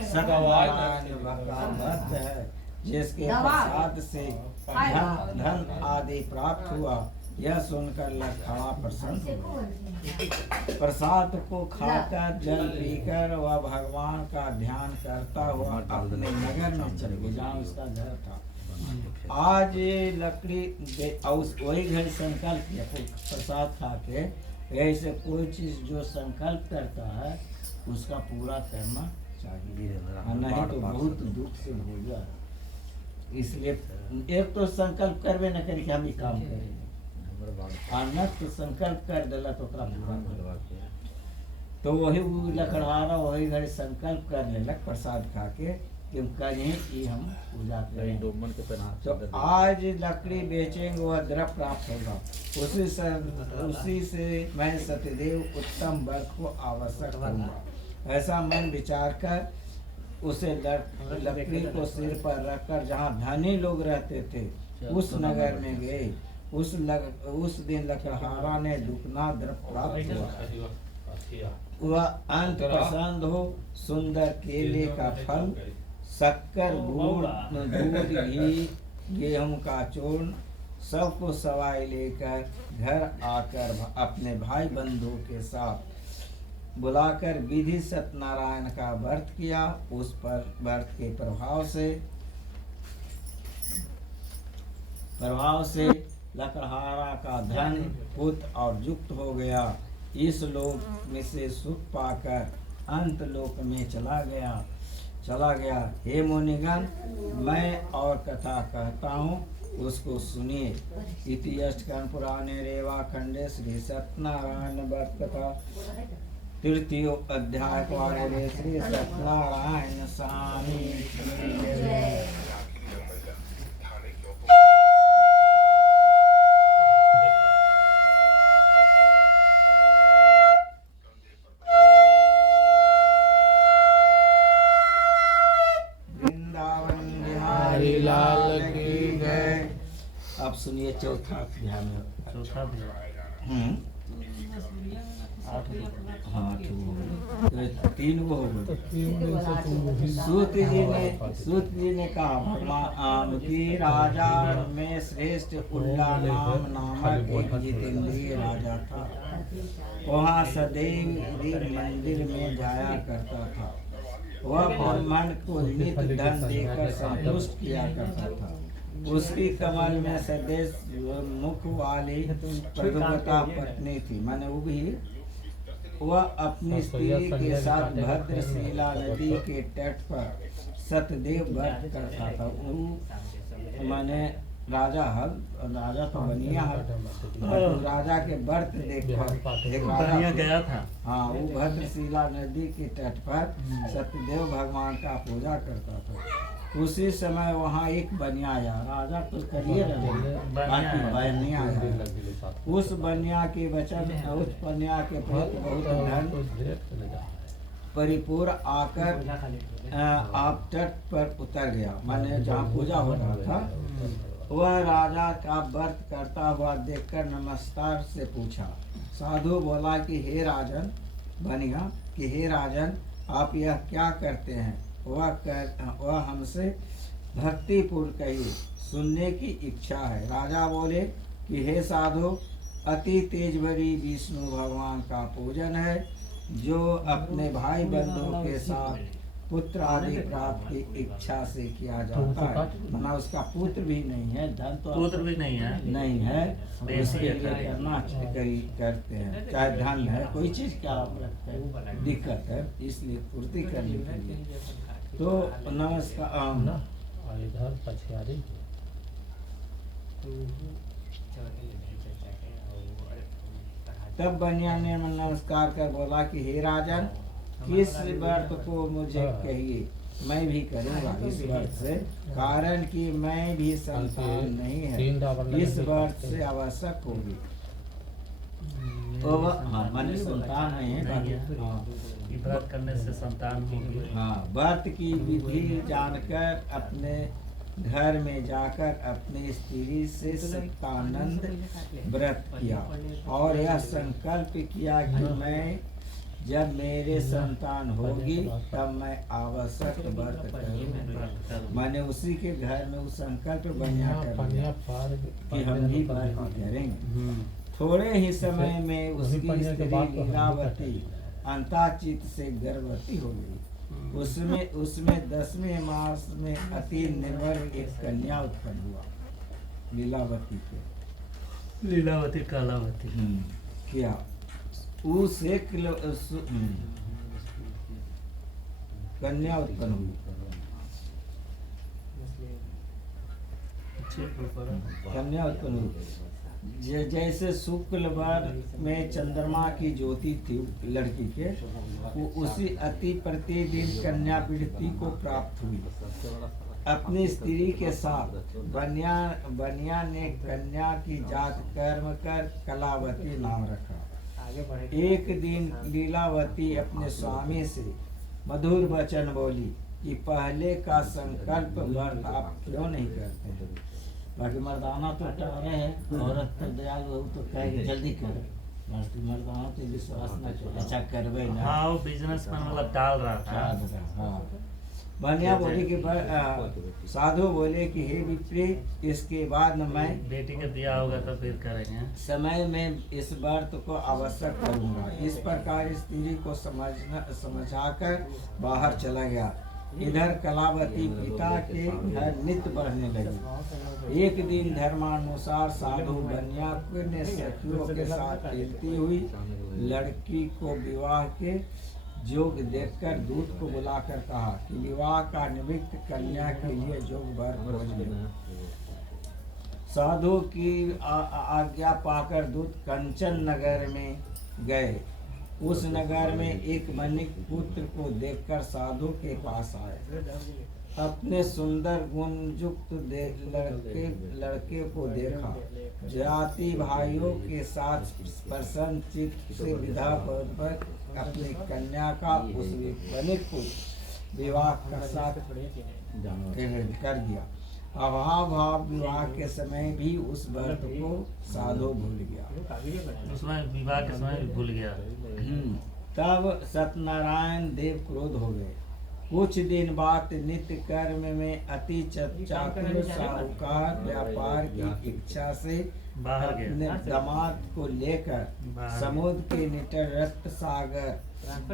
सत्यनारायण भक्त है, जिसके प्रसाद से धन आदि प्राप्त हुआ। यह सुनकर लकड़हारा प्रसन्न हुआ। प्रसाद को खाकर जल पीकर वह भगवान का ध्यान करता हुआ अपने नगर में चले गया, जहाँ उसका घर था। आज ये लकड़ी वही घर संकल्प किया, प्रसाद खा के ऐसे कोई चीज जो संकल्प करता है उसका पूरा करना चाहिए, नहीं तो बहुत दुख से हो जाए। इसलिए एक तो संकल्प करवे न करके हम ही काम करेंगे, न तो संकल्प कर दिला तो पूरा। तो वही लकड़हारा वही घड़ी संकल्प कर लेलक प्रसाद खा के कि हम पूजा करें। तो आज लकड़ी बेचेंगे वह द्रव्य प्राप्त होगा, उसी से मैं सत्यदेव उत्तम व्रत को आवश्यक करूँगा। ऐसा मन विचार कर उसे लकड़ी को सिर पर रखकर जहाँ धनी लोग रहते थे उस नगर में गए। उस दिन लकड़हारा ने दुगना द्रव्य प्राप्त हुआ। वह अंत पसंद हो सुंदर केले का फल, शक्कर, गुड़, दूध, घी, गेहूं का चूर्ण सबको सवाई लेकर घर आकर अपने भाई बंधुओं के साथ बुलाकर विधि सत्यनारायण का व्रत किया। उस पर व्रत के प्रभाव से लकड़हारा का धन पुत्र और युक्त हो गया। इस लोक में से सुख पाकर अंत लोक में चला गया। हे मुनिगण, मैं और कथा कहता हूँ, उसको सुनिए। इति अष्टकन पुराणे रेवा खंडे श्री सत्यनारायण व्रत कथा तृतीय अध्याय द्वारे श्री सत्यनारायण स्वामी की जय। लाल की जय। अब सुनिए चौथा अध्याय में। चौथा अध्याय हाँ तो 3 वो हो गए। सूत जी ने कहा, भगवान की राजा में श्रेष्ठ उल्ला नामक एक जितेंद्रिय राजा था। वहाँ सदैव मंदिर में जाया करता था। वह ब्राह्मण को नित धन देकर संतुष्ट किया करता था। उसकी कमल में सदैव मुख वाली प्रभुता पत्नी थी। मैंने वो भी वह अपनी स्त्री के साथ भद्रशिला नदी के तट पर सतदेव व्रत करता था। मैंने राजा तो बनिया राजा के व्रत देखकर गया था। हाँ, वो भद्रशिला नदी के तट पर सत्यदेव भगवान का पूजा करता था। उसी समय वहाँ एक बनिया आया। राजा तो करिए बनिया आया। उस बनिया के वचन उस बनिया के प्रति बहुत धन परिपूर्ण आकर आप तट पर उतर गया। मैंने जहाँ पूजा हो रहा था, वह राजा का व्रत करता हुआ देखकर नमस्कार से पूछा। साधु बोला कि हे राजन, बनिया कि हे राजन, आप यह क्या करते हैं? वह हमसे भक्तिपूर्ण कहिए, सुनने की इच्छा है। राजा बोले कि हे साधु, अति तेजवरी विष्णु भगवान का पूजन है, जो अपने भाई बंधुओं के साथ पुत्र आदि प्राप्त की इच्छा से किया जाता है। ना उसका पुत्र भी नहीं है, धन तो पुत्र भी नहीं है, उसके लिए करना करते हैं। चाहे धन है, कोई चीज क्या दिक्कत है, इसलिए पूर्ति करने के लिए। तो नमस्कार। इधर पछियारी तब बनिया ने नमस्कार कर बोला कि हे राजन, किस व्रत को मुझे कहिए, मैं भी करूँगा इस व्रत से, कारण कि मैं भी संतान नहीं है, इस व्रत से आवश्यक होगी। तो हाँ, मैंने संतान नहीं है, व्रत करने से संतान होगी। हाँ, व्रत की विधि जानकर अपने घर में जाकर अपनी स्त्री से सत्यानंद व्रत किया और यह संकल्प किया कि मैं जब मेरे संतान होगी तब मैं आवश्यक व्रत करूँगा। मैंने उसी के घर में उस संकल्प बनिया कर लिया कि हम भी व्रत करेंगे। थोड़े ही समय में उसकी स्त्री लीलावती अंताचित से गर्भवती हो गई। उसमें 10वें मास में अति निर्बल एक कन्या उत्पन्न हुआ। लीलावती कालावती क्या उसे कन्या उत्पन्न हुई। कन्या उत्पन्न हुई। जैसे शुक्ल वर्ष में चंद्रमा की ज्योति थी लड़की के, वो उसी अति प्रतिदिन कन्या पीड़िती को प्राप्त हुई। अपनी स्त्री के साथ बनिया ने कन्या की जात कर्म कर कलावती नाम रखा। एक दिन लीलावती अपने स्वामी से मधुर वचन बोली कि पहले का संकल्प व्रत आप क्यों नहीं करते हैं? बाकी मर्दाना तो टहरे है, औरत तो दयालु हो तो कहे जल्दी कर, मर्दाना तो विश्वास न करे, अच्छा करवे ना। हाँ, वो बिजनेसमैन वाला टाल रहा था। हाँ, बनिया बोली कि साधु बोले कि हे विप्रीत, इसके बाद न मैं बेटी का दिया होगा तो फिर करेंगे। समय में इस व्रत को आवश्यक करूँगा। इस प्रकार स्त्री को समझाकर बाहर चला गया। इधर कलावती पिता के घर नित्य बढ़ने लगी। एक दिन धर्मानुसार साधु बन्याक ने सखियों के साथ खेलती हुई लड़की को विवाह के योग देखकर दूत को बुलाकर कहा कि विवाह का निमित्त कन्या के लिए योग वर खोज लो। साधु की आज्ञा पाकर दूत कंचन नगर में गए। उस नगर में एक वणिक पुत्र को देखकर साधु के पास आए। अपने सुंदर गुण युक्त लड़के को देखा। जाति भाइयों के साथ प्रसन्न चित्त से विधा पूर्वक अपनी कन्या का उस वणिक पुत्र विवाह कर दिया। अभाव विवाह के समय भी उस व्रत को साधु भूल गया। उसमें विवाह के समय भी भूल गया। तब सत्यनारायण देव क्रोध हो गए। कुछ दिन बाद नित्य कर्म में अति चातुर साहूकार व्यापार की इच्छा से बाहर अपने दामाद को लेकर समुद्र के निकट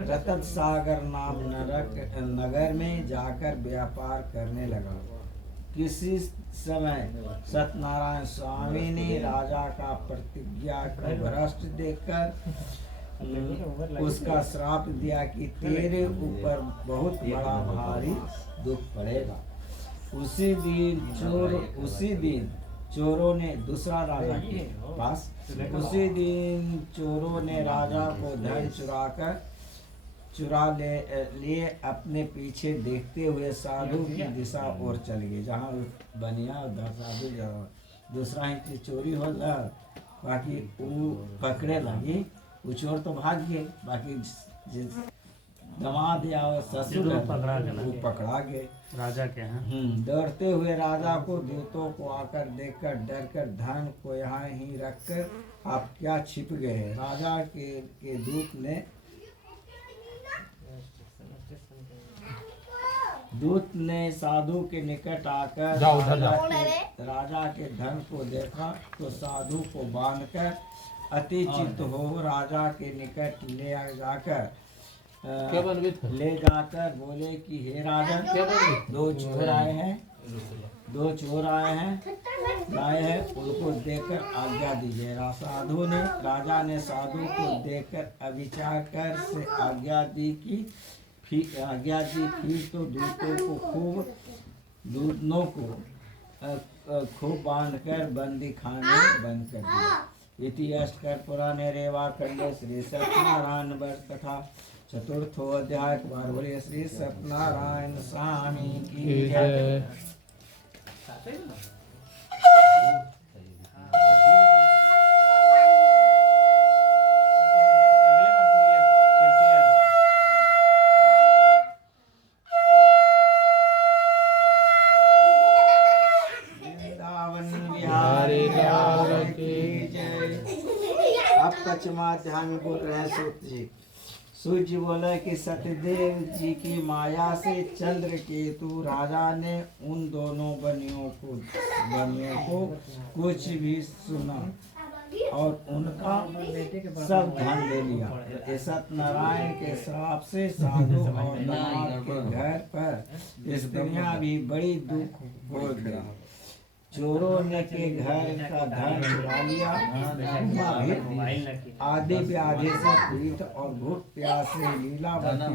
रतन सागर नाम नगर में जाकर व्यापार करने लगा। किसी समय सत्यनारायण स्वामी ने राजा का प्रतिज्ञा को भ्रष्ट देखकर उसका श्राप दिया कि तेरे ऊपर बहुत बड़ा भारी दुख पड़ेगा। उसी दिन चोरों ने दूसरा राजा के पास उसी दिन चोरों ने राजा को धन चुरा लिए अपने पीछे देखते हुए साधु की दिशा ओर चल गए। जहाँ बनिया उधर साधु दूसरा ही चोरी हो जा, बाकी वो पकड़े लगी। वो चोर तो भाग गए, बाकी दामाद या ससुर वो पकड़ा गए राजा के यहाँ। डरते हुए राजा को दूतों को आकर देखकर डरकर धन को यहाँ ही रखकर आप क्या छिप गए हैं। राजा के दूत ने साधु के निकट आकर राजा के धन को देखा तो साधु को बांधकर अति चित्त हो राजा के निकट ले जाकर बोले कि हे राजा, दो चोर आए हैं उनको देखकर आज्ञा दीजिए। राजा ने साधु को देखकर अविचार कर से आज्ञा दी फिर तो दूतों को खूब बांधकर बंदी खाने बंद कर दिया। इति अष्टकर पुराणे रेवा खंडे श्री सत्यनारायण वर्ष कथा चतुर्थो अध्याय। बोले श्री सत्यनारायण स्वामी की जय। पचमाध्याय में बोल रहे हैं सूत जी। सूत जी बोले कि सत्यदेव जी की माया से चंद्र केतु राजा ने उन दोनों बनियों को कुछ भी सुना और उनका सब धन ले लिया। सत्यनारायण के श्राप से साधु और दामाद के घर पर स्त्रियां भी बड़ी दुख हो गई। चोरों ने के घर का धन चुरा लिया। आधे व्याधि से पीठ और भूख प्यास से लीलावती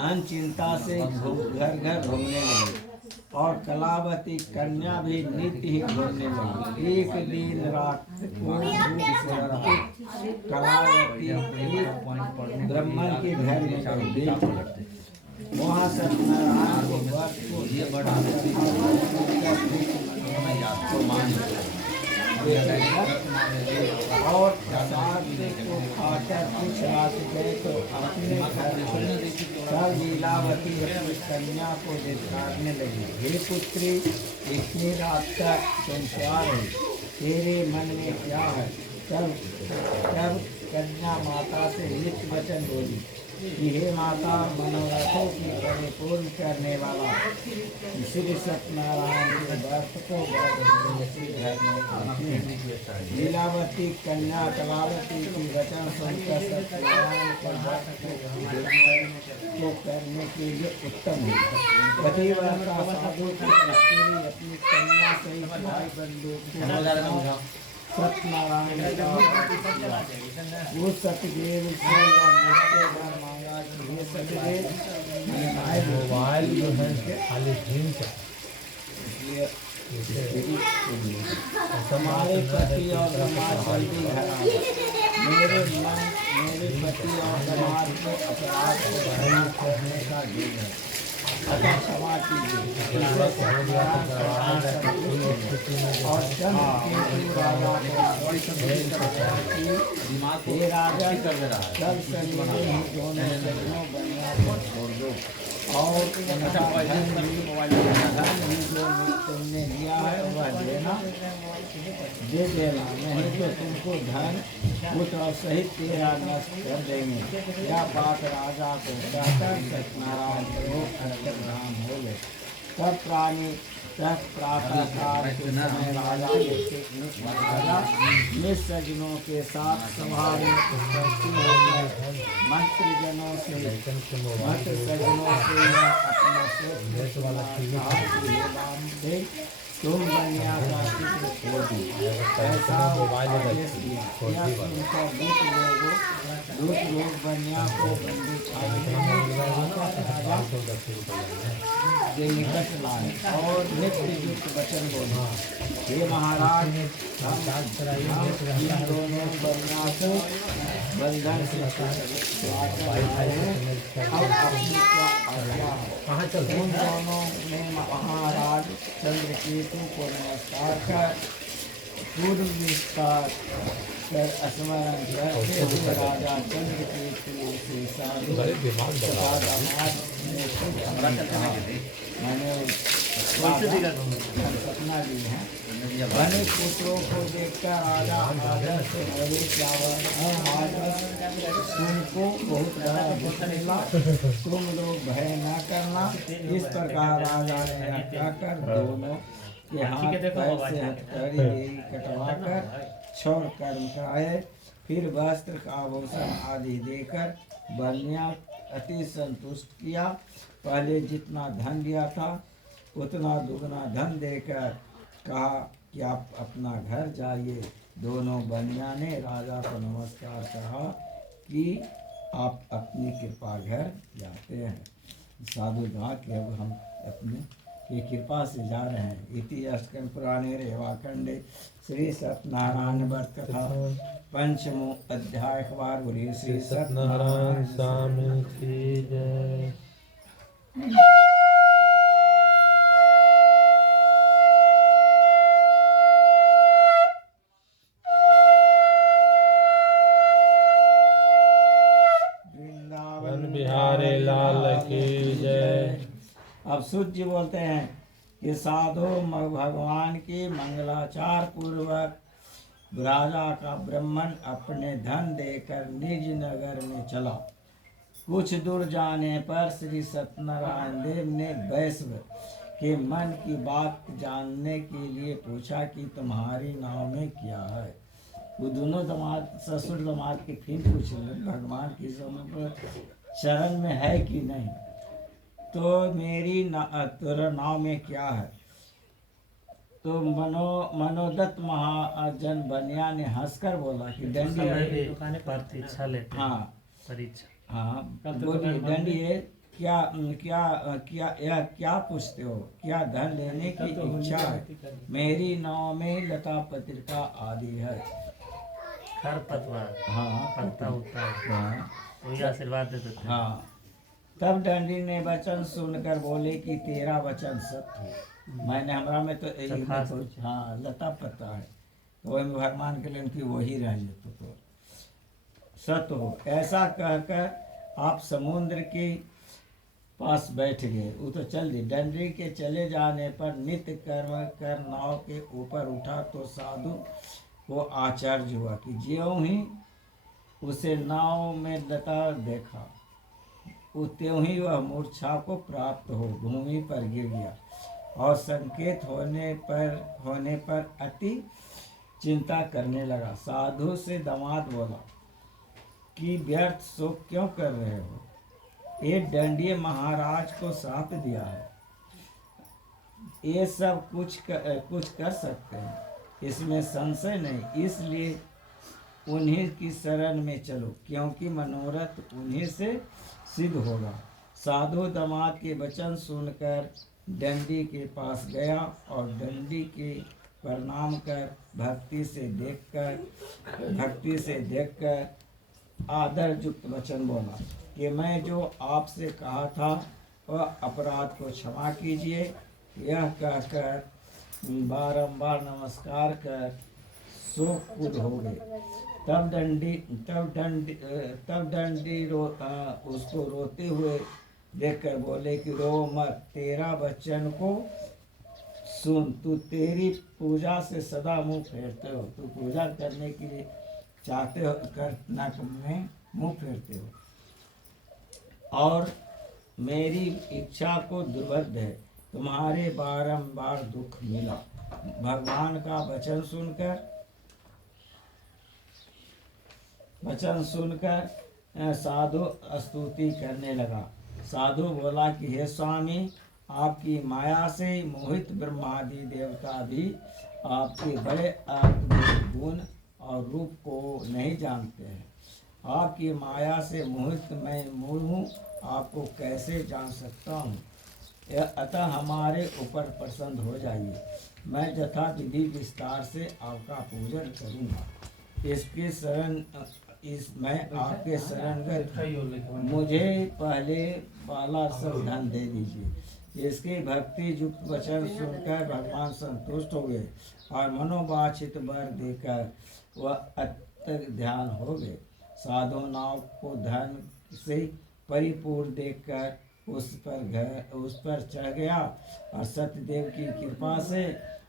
अनचिंता से घर घर घूमने लगी और कलावती कन्या भी नित्य ही घूमने लगी। एक दिन रात को कलावती ब्राह्मण के घर में गई। वहाँ सत्यनारायण को व्रत को ये बड़ा और प्रसाद को खाकर कुछ रात गए तो अपने घर सब लीलावती अपनी कन्या को दिखाने लगी। हे पुत्री, इतनी रात तक तुम क्या रही, तेरे मन में क्या है? तब कन्या माता से नित्य वचन बोली, कि हे माता मनोरथों की परिपूर्ण करने वाला श्री सत्यनारायण के व्रत को लीलावती कन्या कलावती की वचन सुनकर सत्यनारायण के व्रत को करने के लिए उत्तम है। पतिव्रता साधु की स्त्री अपनी कन्या सहित भाई बंधु को सत्यनारायण का वो सतदेव से नमस्कार मांगा कि हे सतदेव मोबाइल जो है खाली ड्रीम से हमारे पति और समाज जल्दी घर मेरे मन मेरे पति और समाज को अपराध को करने का दिन है, अतः क्षमा कीजिए। और हे राजा सब शरीर दोनों सजनों बनिया को छोड़ दो और जो तुमने लिया है वह लेना दे देना, नहीं तो तुमको धन पुत्र और सहित तेरा नष्ट कर देंगे। यह बात राजा को कहकर सत्यनारायण को अंतर धाम हो गए। तब प्राणी प्रातःकाल के समय राजा निस्सजनों के साथ सभा में उपस्थित होकर मंत्रीजनों से मंत्र सज्जनों से अपना से तुम बनिया का चित्र छोड़ दी। ऐसा आदेश दिया उनका दूत लोग बनिया को बंदी के निकट लाए और नित्य युक्त वचन बोले, हे महाराज हम इन दोनों बनिया को बंधन से अब अपनी क्या आज्ञा है। उन दोनों ने महाराज चंद्रकेतु को नमस्कार कर पूर्व विस्तार कर स्मरण करते हुए राजा चंद्रकेतु से साधु मैंने सपना ली है। बने पुत्रों को देखकर राजा आदर से बोले, क्या तुमको बहुत बड़ा दुख मिला, तुम लोग भय न करना। इस प्रकार राजा ने कहकर दोनों के हाथ पैर से हथकड़ी कटवाकर क्षौर कर्म कराए, फिर वस्त्र का आभूषण आदि देकर बनिया अति संतुष्ट किया। पहले जितना धन दिया था उतना दुगना धन देकर कहा कि आप अपना घर जाइए। दोनों बनिया ने राजा को नमस्कार कहा कि आप अपनी कृपा घर जाते हैं। साधु कहा कि अब हम अपने की कृपा से जा रहे हैं। इति अष्टकं पुराणे रेवाखंडे श्री सत्यनारायण व्रत कथा पंचमो अध्याय अखबार बोलिए श्री सत्यनारायण स्वामी की जय। वृंदावन बिहारी लाल की जय। अब सूर्य जी बोलते हैं कि साधु भगवान की मंगलाचार पूर्वक राजा का ब्राह्मण अपने धन देकर निज नगर में चला। कुछ दूर जाने पर श्री सत्यनारायण देव ने वैश्व के मन की बात जानने के लिए पूछा कि तुम्हारी नाव में क्या है। वो दोनों दामाद ससुर दामाद के फिर पूछ रहे भगवान की चरण में है कि नहीं। तो मेरी तेरा नाव में क्या है। तो मनोदत्त महाजन बनिया ने हंसकर बोला कि दंडी परीक्षा लेते हैं। हाँ परीक्षा हाँ बोलिए दंडी क्या क्या क्या यह क्या पूछते हो, क्या धन लेने की इच्छा है। मेरी नाव में लता पत्रिका आदि है। खरपतवार हाँ पत्ता होता है, हाँ वही आशीर्वाद दे देते हैं। हाँ। तब दंडी ने वचन सुनकर बोले कि तेरा वचन सत्य है। मैंने हमरा में तो यही हाँ लता पत्ता है तो वही भगवान के लिए कि वही रह जेतो तो सत्य हो। ऐसा कहकर आप समुद्र के पास बैठ गए। वो तो चल दी। दंडी के चले जाने पर नित्य कर्म कर नाव के ऊपर उठा तो साधु को आश्चर्य हुआ कि ज्यों ही उसे नाव में लता देखा त्यों ही वह मूर्छा को प्राप्त हो भूमि पर गिर गया और संकेत होने पर अति चिंता करने लगा। साधु से दामाद बोला कि व्यर्थ शोक क्यों कर रहे हो? ये दंडीय महाराज को साथ दिया है, ये सब कुछ कर सकते हैं, इसमें संशय नहीं। इसलिए उन्हीं की शरण में चलो, क्योंकि मनोरथ उन्हीं से सिद्ध होगा। साधु दामाद के वचन सुनकर दंडी के पास गया और दंडी के प्रणाम कर भक्ति से देखकर आदर युक्त वचन बोला कि मैं जो आपसे कहा था वह अपराध को क्षमा कीजिए। यह कहकर बारंबार नमस्कार कर शोक कूद हो गए। तब दंडी उसको रोते हुए देखकर बोले कि रो मत, तेरा वचन को सुन, तू तेरी पूजा से सदा मुंह फेरते हो, तू पूजा करने के लिए चाहते हो, करना में मुंह फेरते हो और मेरी इच्छा को दुर्बोध है, तुम्हारे बारंबार दुख मिला। भगवान का वचन सुनकर साधु स्तुति करने लगा। साधु बोला कि हे स्वामी, आपकी माया से मोहित ब्रह्मादि देवता भी आपके बड़े अद्भुत गुण और रूप को नहीं जानते हैं। आपकी माया से मोहित मैं मूढ़ हूँ, आपको कैसे जान सकता हूँ? अतः हमारे ऊपर प्रसन्न हो जाइए, मैं यथा विधि विस्तार से आपका पूजन करूँगा। मैं आपके शरणगत, मुझे पहले वाला सब धन दे दीजिए। इसके भक्ति युक्त वचन सुनकर भगवान संतुष्ट हो गए और मनोवांछित वर देकर वह अत्यंत ध्यान हो गए। साधु नाव को धन से परिपूर्ण देखकर उस पर चढ़ गया और सत्यदेव की कृपा से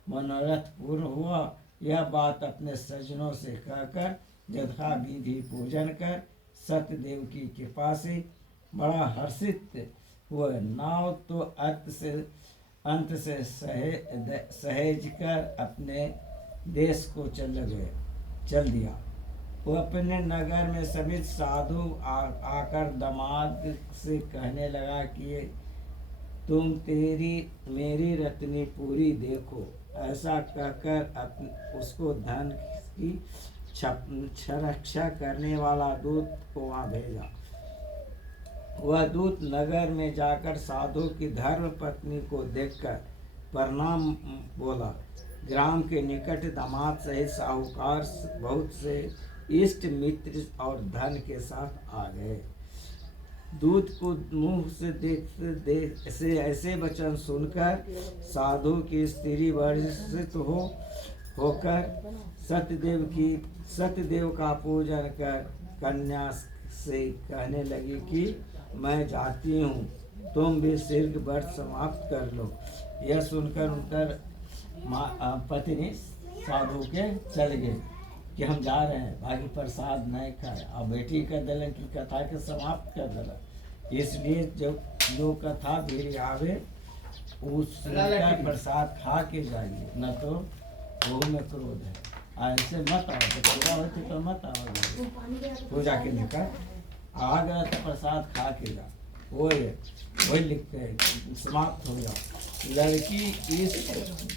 मनोरथ पूर्ण हुआ। यह बात अपने सज्जनों से कहकर यथा विधि पूजन कर सत्यदेव की कृपा से बड़ा हर्षित हुए। नाव तो अंत से सहेज कर अपने देश को चल दिया। वो अपने नगर में सभी साधु आकर दामाद से कहने लगा कि तुम मेरी रत्नी पूरी देखो। ऐसा कहकर उसको धन की रक्षा करने वाला दूत को वहाँ भेजा। वह दूत नगर में जाकर साधु की धर्म पत्नी को देखकर प्रणाम बोला। ग्राम के निकट दामाद सहित साहूकार बहुत से इष्ट मित्र और धन के साथ आ गए। दूत को मुंह से ऐसे वचन सुनकर साधु की स्त्री वर्षित होकर सत्यदेव का पूजन कर कन्या से कहने लगी कि मैं जाती हूँ, तुम भी शीघ्र व्रत समाप्त कर लो। यह सुनकर उनकर पत्नी साधु के चल गए कि हम जा रहे हैं, बाकी प्रसाद नहीं खाए और बेटी का दलन की कथा के समाप्त कर दिला। इसलिए जो कथा भी आवे उसका प्रसाद खा के जाइए, न तो वो में क्रोध है। ऐसे मत आओ, तो पूजा होती तो मत आओ, पूजा के लेकर आ गया तो प्रसाद खा के जा। वही लिखते हैं, समाप्त हो जाओ। लड़की इस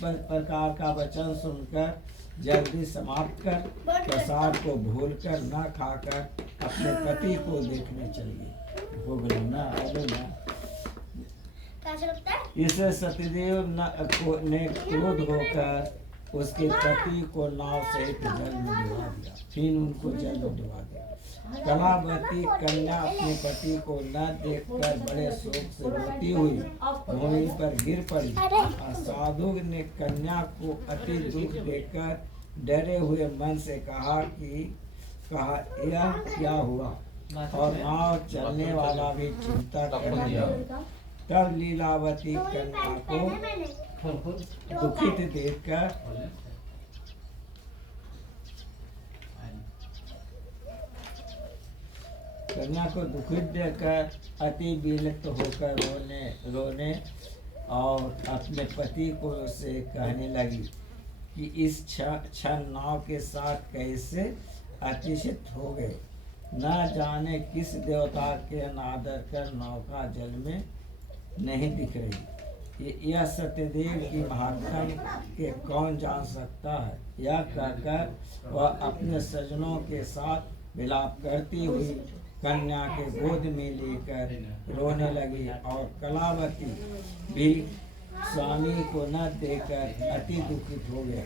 प्रकार का वचन सुनकर जल्दी समाप्त कर प्रसाद को भूलकर न खाकर अपने पति को देखने चली। इसे सत्यदेव ने क्रोध होकर उसके पति को नाव सहित जल में डुबा दिया। फिर उनको जल में डुबा दिया। कलावती कन्या अपने पति को न देखकर बड़े शोक से रोती हुई भूमि पर गिर पड़ी और साधु ने कन्या को अति दुख देकर डरे हुए मन से कहा यह क्या हुआ, और नाव चलने वाला भी चिंता करने लगा। तब लीलावती कन्या को दुखित देखकर कन्या को दुखित देखकर अति विलुप्त होकर रोने और अपने पति को से कहने लगी कि इस क्षण नाव के साथ कैसे अतिशित हो गए। न जाने किस देवता के अनादर कर नौका जल में नहीं दिख रही। यह सत्यदेव की महात्म के कौन जान सकता है। यह कहकर वह अपने सजनों के साथ विलाप करती हुई कन्या के गोद में लेकर रोने लगी और कलावती भी स्वामी को न देकर अति दुखित हो गए।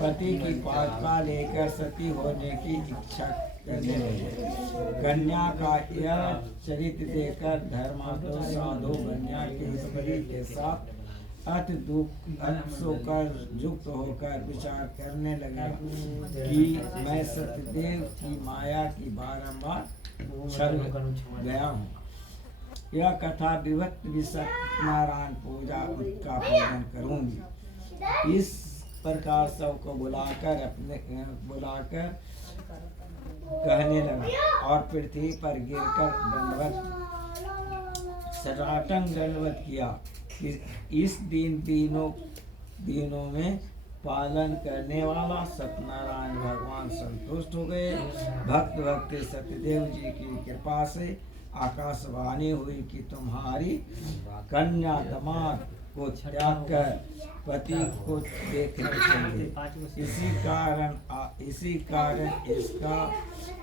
पति की पादुका लेकर सती होने की इच्छा करने लगे। कन्या का यह चरित्र देखकर धर्मात्मा साधु कन्या के स्त्री के साथ अति दुख सोकर युक्त होकर विचार करने लगा कि मैं सत्यदेव की माया की बारंबार छल गया हूँ। यह कथा विभक्त सत्यनारायण पूजा का पूजन करूंगी। इस प्रकार सबको बुलाकर कहने लगा और पृथ्वी पर गिरकर दंडवत सटाटन दंडवत किया। इस दिनों में पालन करने वाला सत्यनारायण भगवान संतुष्ट हो गए। भक्त सत्यदेव जी की कृपा से आकाशवाणी हुई कि तुम्हारी कन्या दामाद को त्याग कर पति को देखने चली। इसी कारण इसका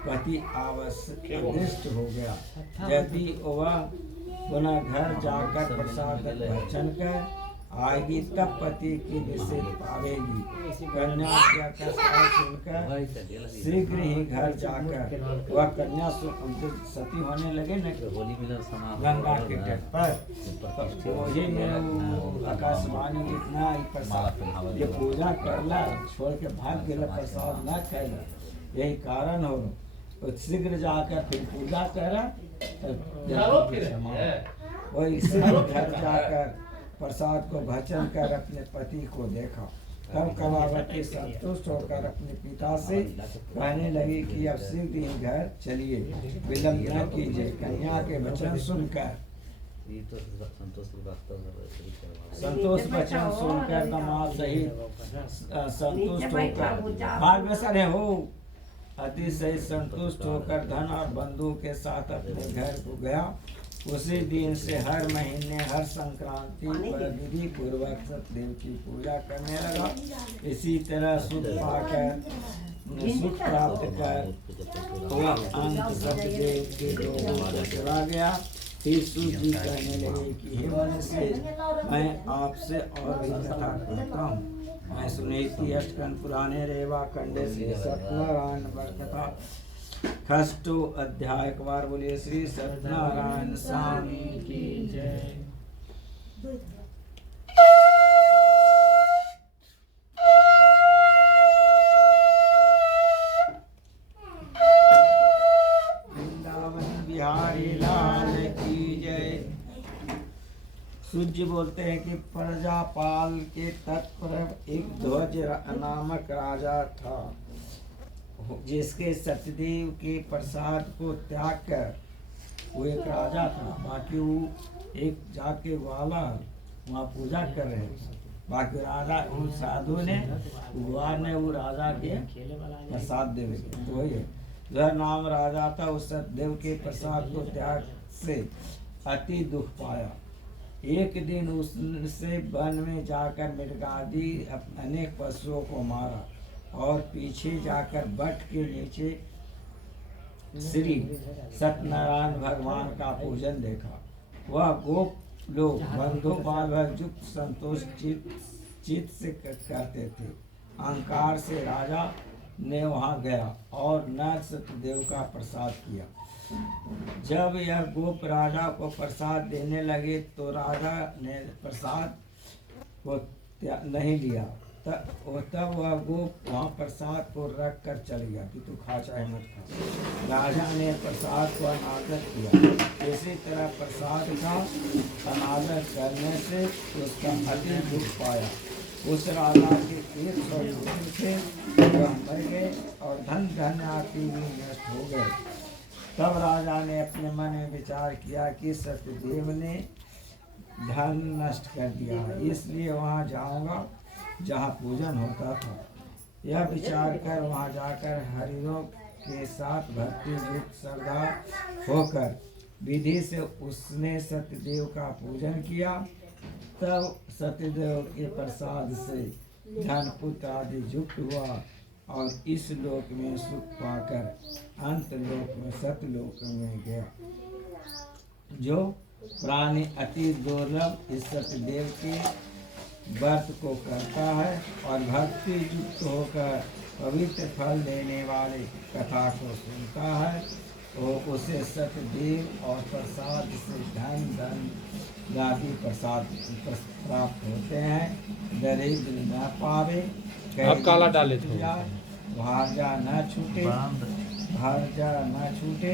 पति अदृष्ट हो गया। यदि वह पुनः घर जाकर प्रसाद भक्षण कर आएगी तब पति की निषेध पावेगी। कन्या का सुनकर शीघ्र ही घर जाकर वह कन्या सती होने लगे न गंगा के तट पर। वही में आकाशवाणी इतना ही प्रसाद ये पूजा करला छोड़ के भाग गया, प्रसाद न खाएगा, यही कारण हो। तो शीघ्र जाकर फिर पूजा करा वही शीघ्र घर जाकर प्रसाद को भक्षण कर अपने पति को देखा। तब कलावती संतुष्ट होकर अपने पिता से कहने लगी कि अब शीघ्र ही घर चलिए, विलंब न कीजिए। कन्या के वचन सुनकर संतोष वचन सुनकर दामाद सहित संतुष्ट होकर भाग में सरे हो अतिशय संतुष्ट होकर धन और बंधु के साथ अपने घर को गया। उसी दिन से हर महीने हर संक्रांति पर विधि पूर्वक सत्यदेव की पूजा करने लगा। इसी तरह सुख प्राप्त कर वह अंत सत्यदेव के लोगों को चला गया। फिर सूत जी कहने लगे कि हे मनुष्य, मैं आपसे और भी कथा कहता हूँ। मैं सुनीति अष्टकन पुराने रेवा खंडे श्री सत्यनारायण बरकथा खष्टो अध्याय। एक बार बोलिए श्री सत्यनारायण स्वामी की जय। वृंदावन बिहारी लाल की जय। सूर्य बोलते हैं कि प्रजापाल के तट पर एक ध्वज नामक राजा था, जिसके सत्यदेव के प्रसाद को त्याग कर वो एक राजा था। बाकी वो एक जाके वाला वहाँ पूजा कर रहे थे। बाकी राजा उस साधु ने वो राजा के प्रसाद देवे तो वही है। वह नाम राजा था, उस सत्यदेव के प्रसाद को त्याग से अति दुख पाया। एक दिन उससे वन में जाकर मृगादि अनेक पशुओं को मारा और पीछे जाकर बट के नीचे श्री सत्यनारायण भगवान का पूजन देखा। वह गोप लोग बंधु बांधव युक्त संतोष चित्त से करते थे। अहंकार से राजा ने वहां गया और नर सत्यदेव का प्रसाद किया। जब यह गोप राजा को प्रसाद देने लगे तो राजा ने प्रसाद को नहीं लिया। तब वह गोप वहाँ प्रसाद को रख कर चल गया कि तू खा चाहे मत खा। राजा ने प्रसाद को अनादर किया। इसी तरह प्रसाद का अनादर करने से उसका अति दुख पाया। उस राजा के 100 लोग थे वह मर गए और धन धन आदि में नष्ट हो गए। तब राजा ने अपने मन में विचार किया कि सत्यदेव ने धन नष्ट कर दिया, इसलिए वहां जाऊंगा जहां पूजन होता था। यह विचार कर वहां जाकर हरिणों के साथ भक्ति युक्त श्रद्धा होकर विधि से उसने सत्यदेव का पूजन किया। तब सत्यदेव के प्रसाद से धन पुत्र आदि युक्त हुआ और इस लोक में सुख पाकर अंत लोक में सतलोक में गया। जो प्राणी अति दुर्लभ इस सत्यदेव के व्रत को करता है और भक्ति युक्त होकर पवित्र फल देने वाले कथा को सुनता है, तो उसे सत्यदेव और प्रसाद से धन आदि प्रसाद प्राप्त होते हैं। दरिद्र न पावे, आप काला डाले थे, भार्जा न छूटे,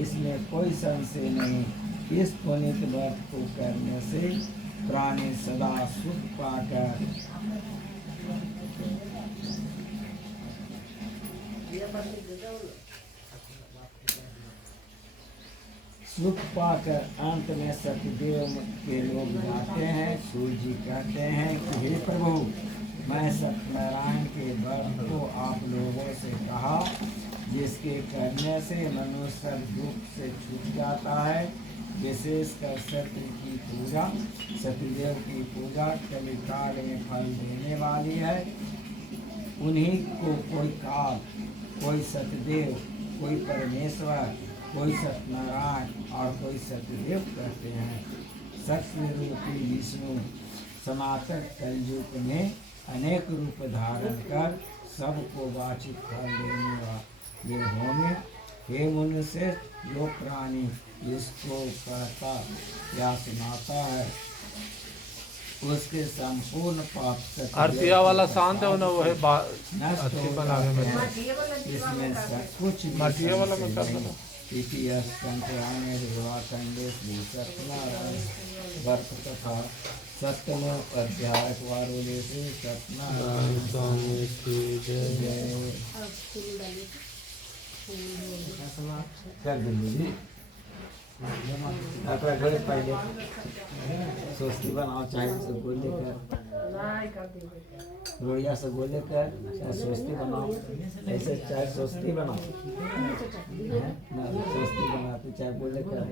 इसमें कोई संशय नहीं। इस पुनित व्रत को करने से प्राणी सदा सुख पाकर अंत में सत्यदेव के लोग जाते हैं। सूर्य जी कहते हैं कि हे प्रभु, मैं सत्यनारायण के व्रत को आप लोगों से कहा, जिसके करने से मनुष्य दुख से छूट जाता है, विशेषकर सत्य की पूजा। सत्यदेव की पूजा कलिकाल में फल देने वाली है। उन्हीं को कोई काल, कोई सत्यदेव, कोई परमेश्वर, कोई सत्यनारायण और कोई सत्यदेव कहते हैं। सत्य रूपी विष्णु सनातन कलयुग में अनेक रूप धारण कर सबको वाचिक फल देने वाले होंगे। हे मनुष्य, जो प्राणी इसको कहता या सुनाता है, उसके संपूर्ण पाप आरतिया वाला शांत है ना, वो है नष्ट हो बनावे में जाते हैं। इसमें सब कुछ माटिया वाला में कर देना। इतिहास संतराने खंडे श्री सत्यनारायण व्रत तथा सत्यलोक अध्याय वारोले से सत्यनारायण स्वामी की जय। कर दीजिए अपना घरे पहले सोचती बनाओ, चाहे से गोले कर रोड़िया से गोले कर, चाहे सोचती बनाओ, ऐसे चाहे सोचती बनाओ, सोचती बनाते चाहे गोले कर।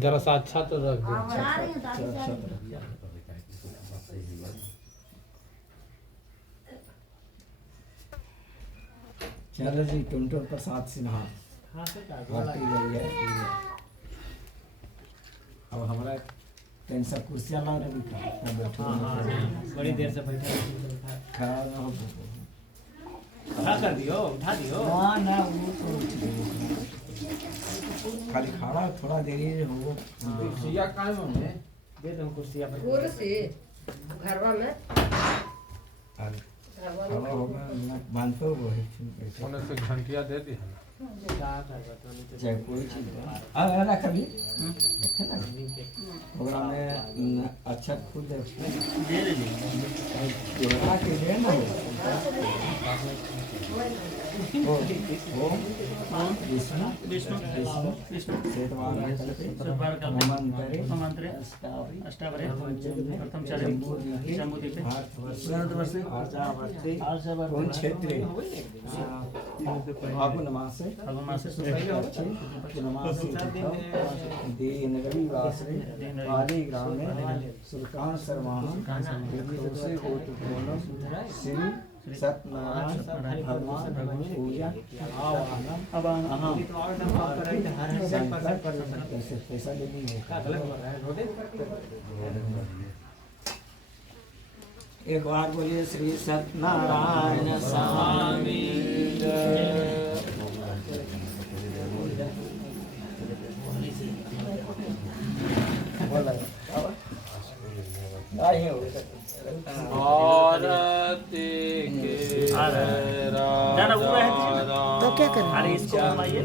जरा सा अच्छा तो रख दो। चलो जी, टुनटुन प्रसाद सिन्हा आरती गई है। अब हमारा टेंशन कुर्सियाँ ला रही था, बैठो बड़ी देर से बैठे खड़ा ना हो, खड़ा कर दियो, उठा दियो। ना वो तो खाली खड़ा थोड़ा देरी हो। कुर्सियाँ काहे में दे दो कुर्सियाँ पर। कुर्सी घरवा में खड़ा होगा मानते हो वो है। होने से घंटिया दे दी है चाहे कोई चीज ना कभी रखे ना प्रोग्राम में अच्छा खुद दे दीजिए के दे ना विष्णु विष्णु विष्णु विष्णु सेतवारा सर्वार मंत्रे अष्टावरे प्रथम चरण शंभुदीपे भारतवर्षे कौन क्षेत्र फागुन मास दीन रविवास पाली ग्राम में सुल्तान शर्मा श्री सत्यनारायण भगवान पूजा पैसा ले ली। एक बार बोलिए श्री सत्यनारायण स्वामी तो क्या करें? अरे इसको घुमाइए,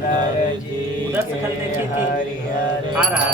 उधर से खरीदे खेती आ रहा है।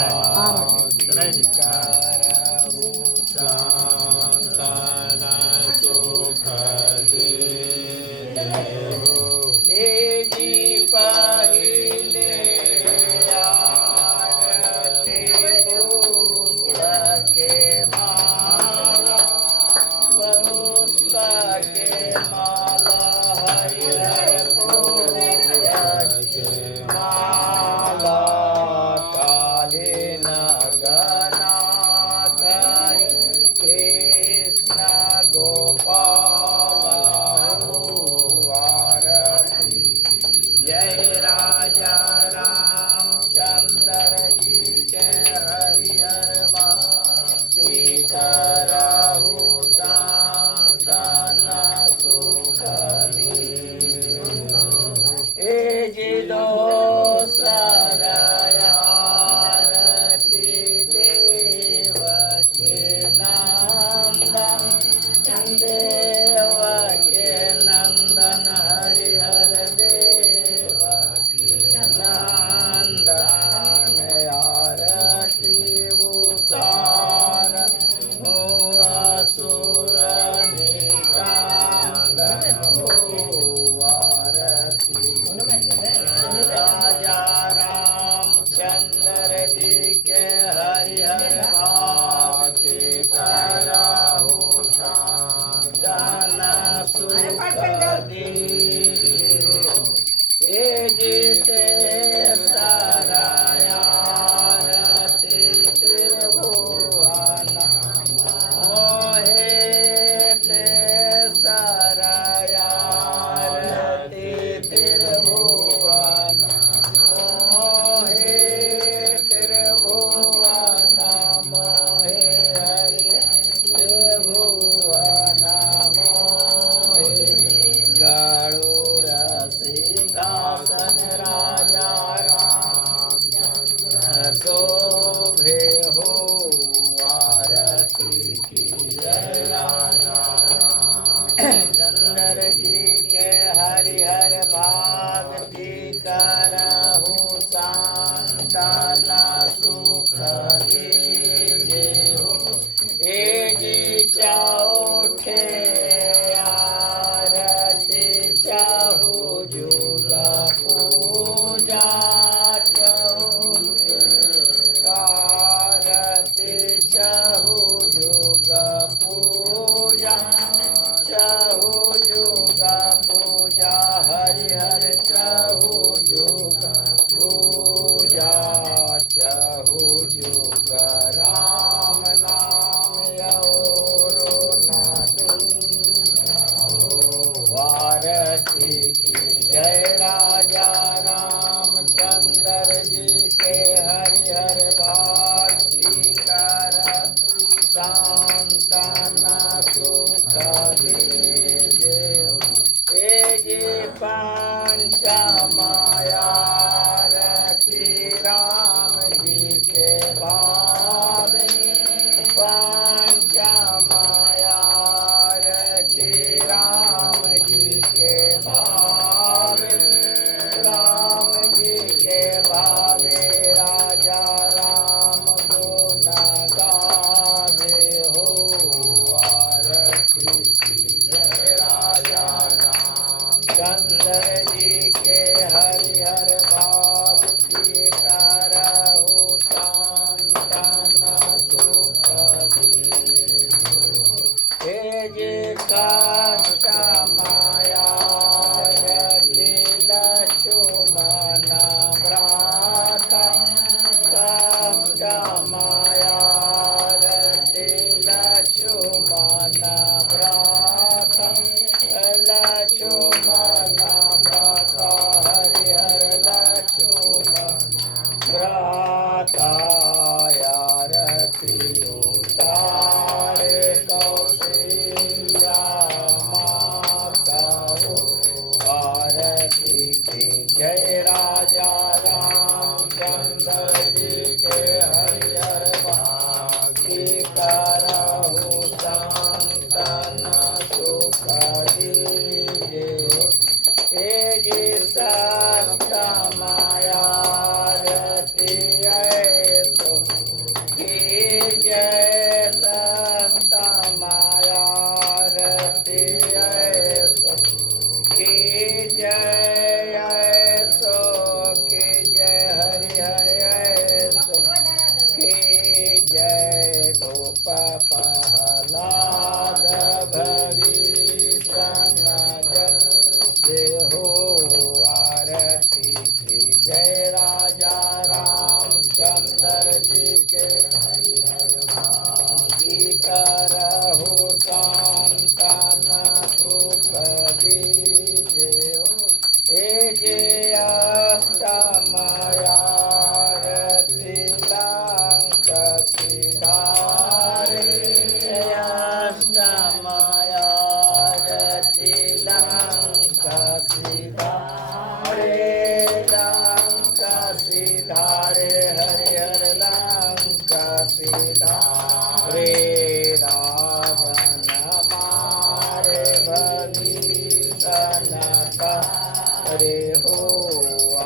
करहु संतान सुख ए जी दोसरयारती देव के नंदन देव के नंदन हरिहर देव के नंदन आरती उतार हो असुर निकांदन हो आरती राजा रामचंद्र जी के हरिहर भाति करहु संतान सुख ए जीते सरयारती त्रिभुवन मोहे ते सरयारती त्रिभुवन मोहे त्रिभुवन मोहे हरि त्रिभुवन मोहे गरुड़ सिंहासन राजा रामचंद्र शोभे हो आरती की जय राजा चंद्र जी के हरिहर भागति करहु संतान सुख दीजे हो ए जी चौठे आरती चाहु जुग पूजा चौठे आरती चाहु जुग पूजा चाहु जुग पूजा हरिहर चाहु जुग पूजा चाहु जुग राम नाम और न आरती की जय राजा रामचंद्र जी के हरिहर भागति कर संतान सुख दीजे ए जी पंचमायारती राम जी के भावनी पंचमायारती राम जी के भावे राम जी के भावे राजा राम गुण गावे हो आरती की जय राजा रामचंद्र जी के हरिहर भागति करहु संतान सुख हे जे काष्ठ मायारती लक्ष्मण भ्राता काष्ठ मायारती लक्ष्मण भ्राता लक्ष्मण भ्राता हरिहर लक्ष्मण भ्राता आरती उतारे कौशल्या माता हो आरती की जय राजा रामचंद्र जी के हरिहर भागति करहु संतान सुख दीजे हे जी सस्त मायारती ऐसो की जय सस्त मायारती ऐसो की जय ऐसो की जय हरि हरि ऐसो की जय गोप प्रहलाद भविष्ण से हो आरती की जय राजा रामचंद्र जी के हरिहर भागति करहु संतान सुख दीजे हो ए जे अष्टमायारती लंक सिधारे लंका सिधारे हरिहर लंका सिधारे रावण मारे भीषण रे हो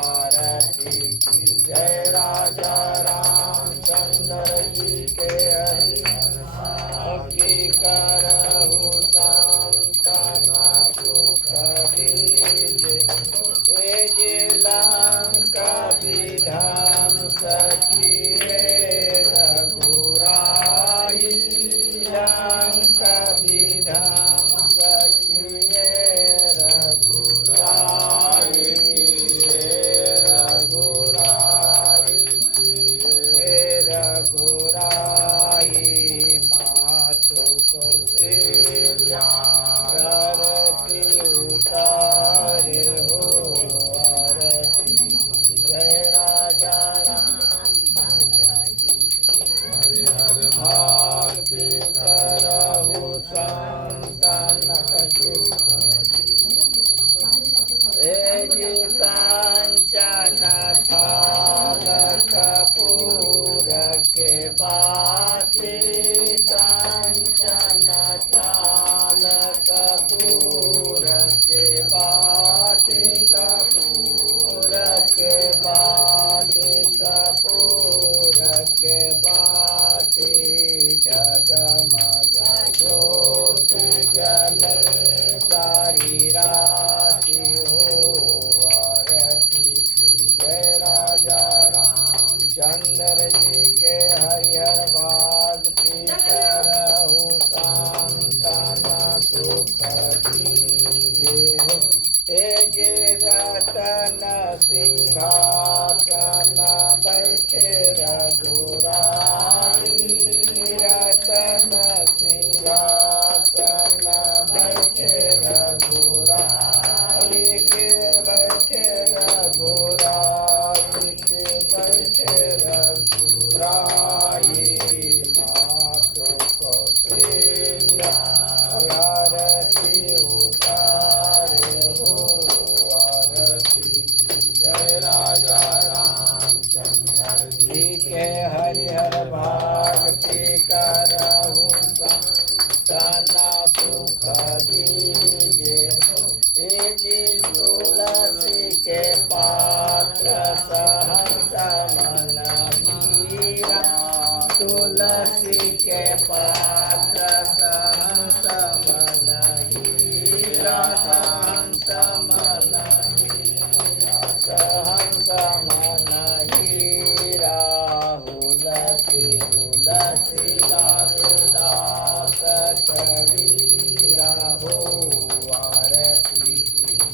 आरती की जय राजा रामचंद्र जी के हरि की करहु संतना सुख दीजे ए जे लंका विधान सखिए रघुराई लंका विधान सखिए रघुराई रघुराई मातु कौशल्या करती उतारे हो आरती जय राजा हरिहर भारती करहु संतन सुख जी कांचन थाल कपूर के बाती कांचन थाल कपूर के बाती कपूर के बाती कपूर के बाती जगमग ज्योति जले सारी राति हो आरती की जय राजा रामचंद्र जी के हरिहर बाग की करहु संतन सुख दीजे हो ए जे रतन सिंहासन बैठे रघुराई रतन सिंहासन बैठे रघुराई के बैठे रघुराई के बैठे रघुराई मातो कौशल्या आरती उतारे हो आरती जय राजा रामचंद्र जी के हरिहर भारती करहु संतना सुख दीजे ए जी तुलसी के पात्र सहंस मन मीरा तुलसी के पात्र सहंस मन हीरा सहंस मन सहंस मन हीरा हुलसी हुलसी दास कबीरा हो आरती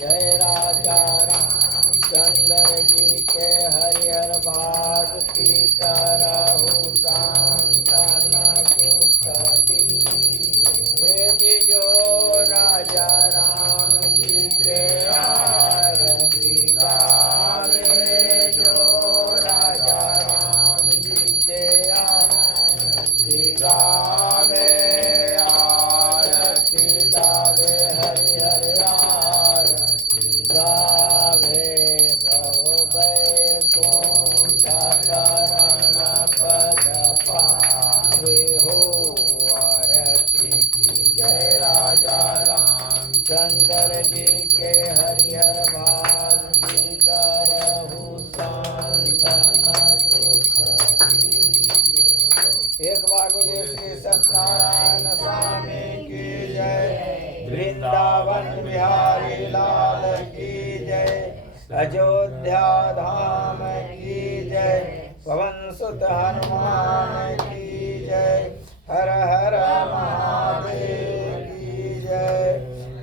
जय राजा रामचंद्र जी के हरिहर भाग की करहु संतन सुख दीजे जो राजा राम जी के आरती गावे जो राजा राम जी के आरती गावे आरती गावे हरिहर आरती गावे सब वैकुंठ परम पद पावे हो आरती की जय राजा रामचंद्र जी के हरिहर भारती करहु संतन सुख दीजे एक बार बोलिए श्री सत्यनारायण स्वामी की जय वृंदावन बिहारी लाल की जय अयोध्या धाम की जय पवन सुत हनुमान की जय हर हर महादेव की जय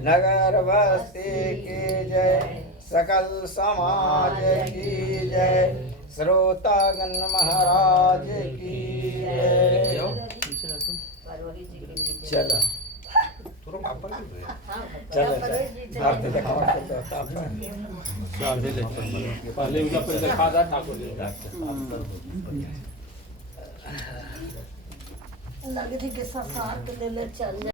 नगर बस्ती की जय सकल समाज की जय श्रोतागण महाराज की जय चलो चलो भारती दिखावा पहले उनका पैसा खा था ठाकुर जी लगे थे कि साथ ले चल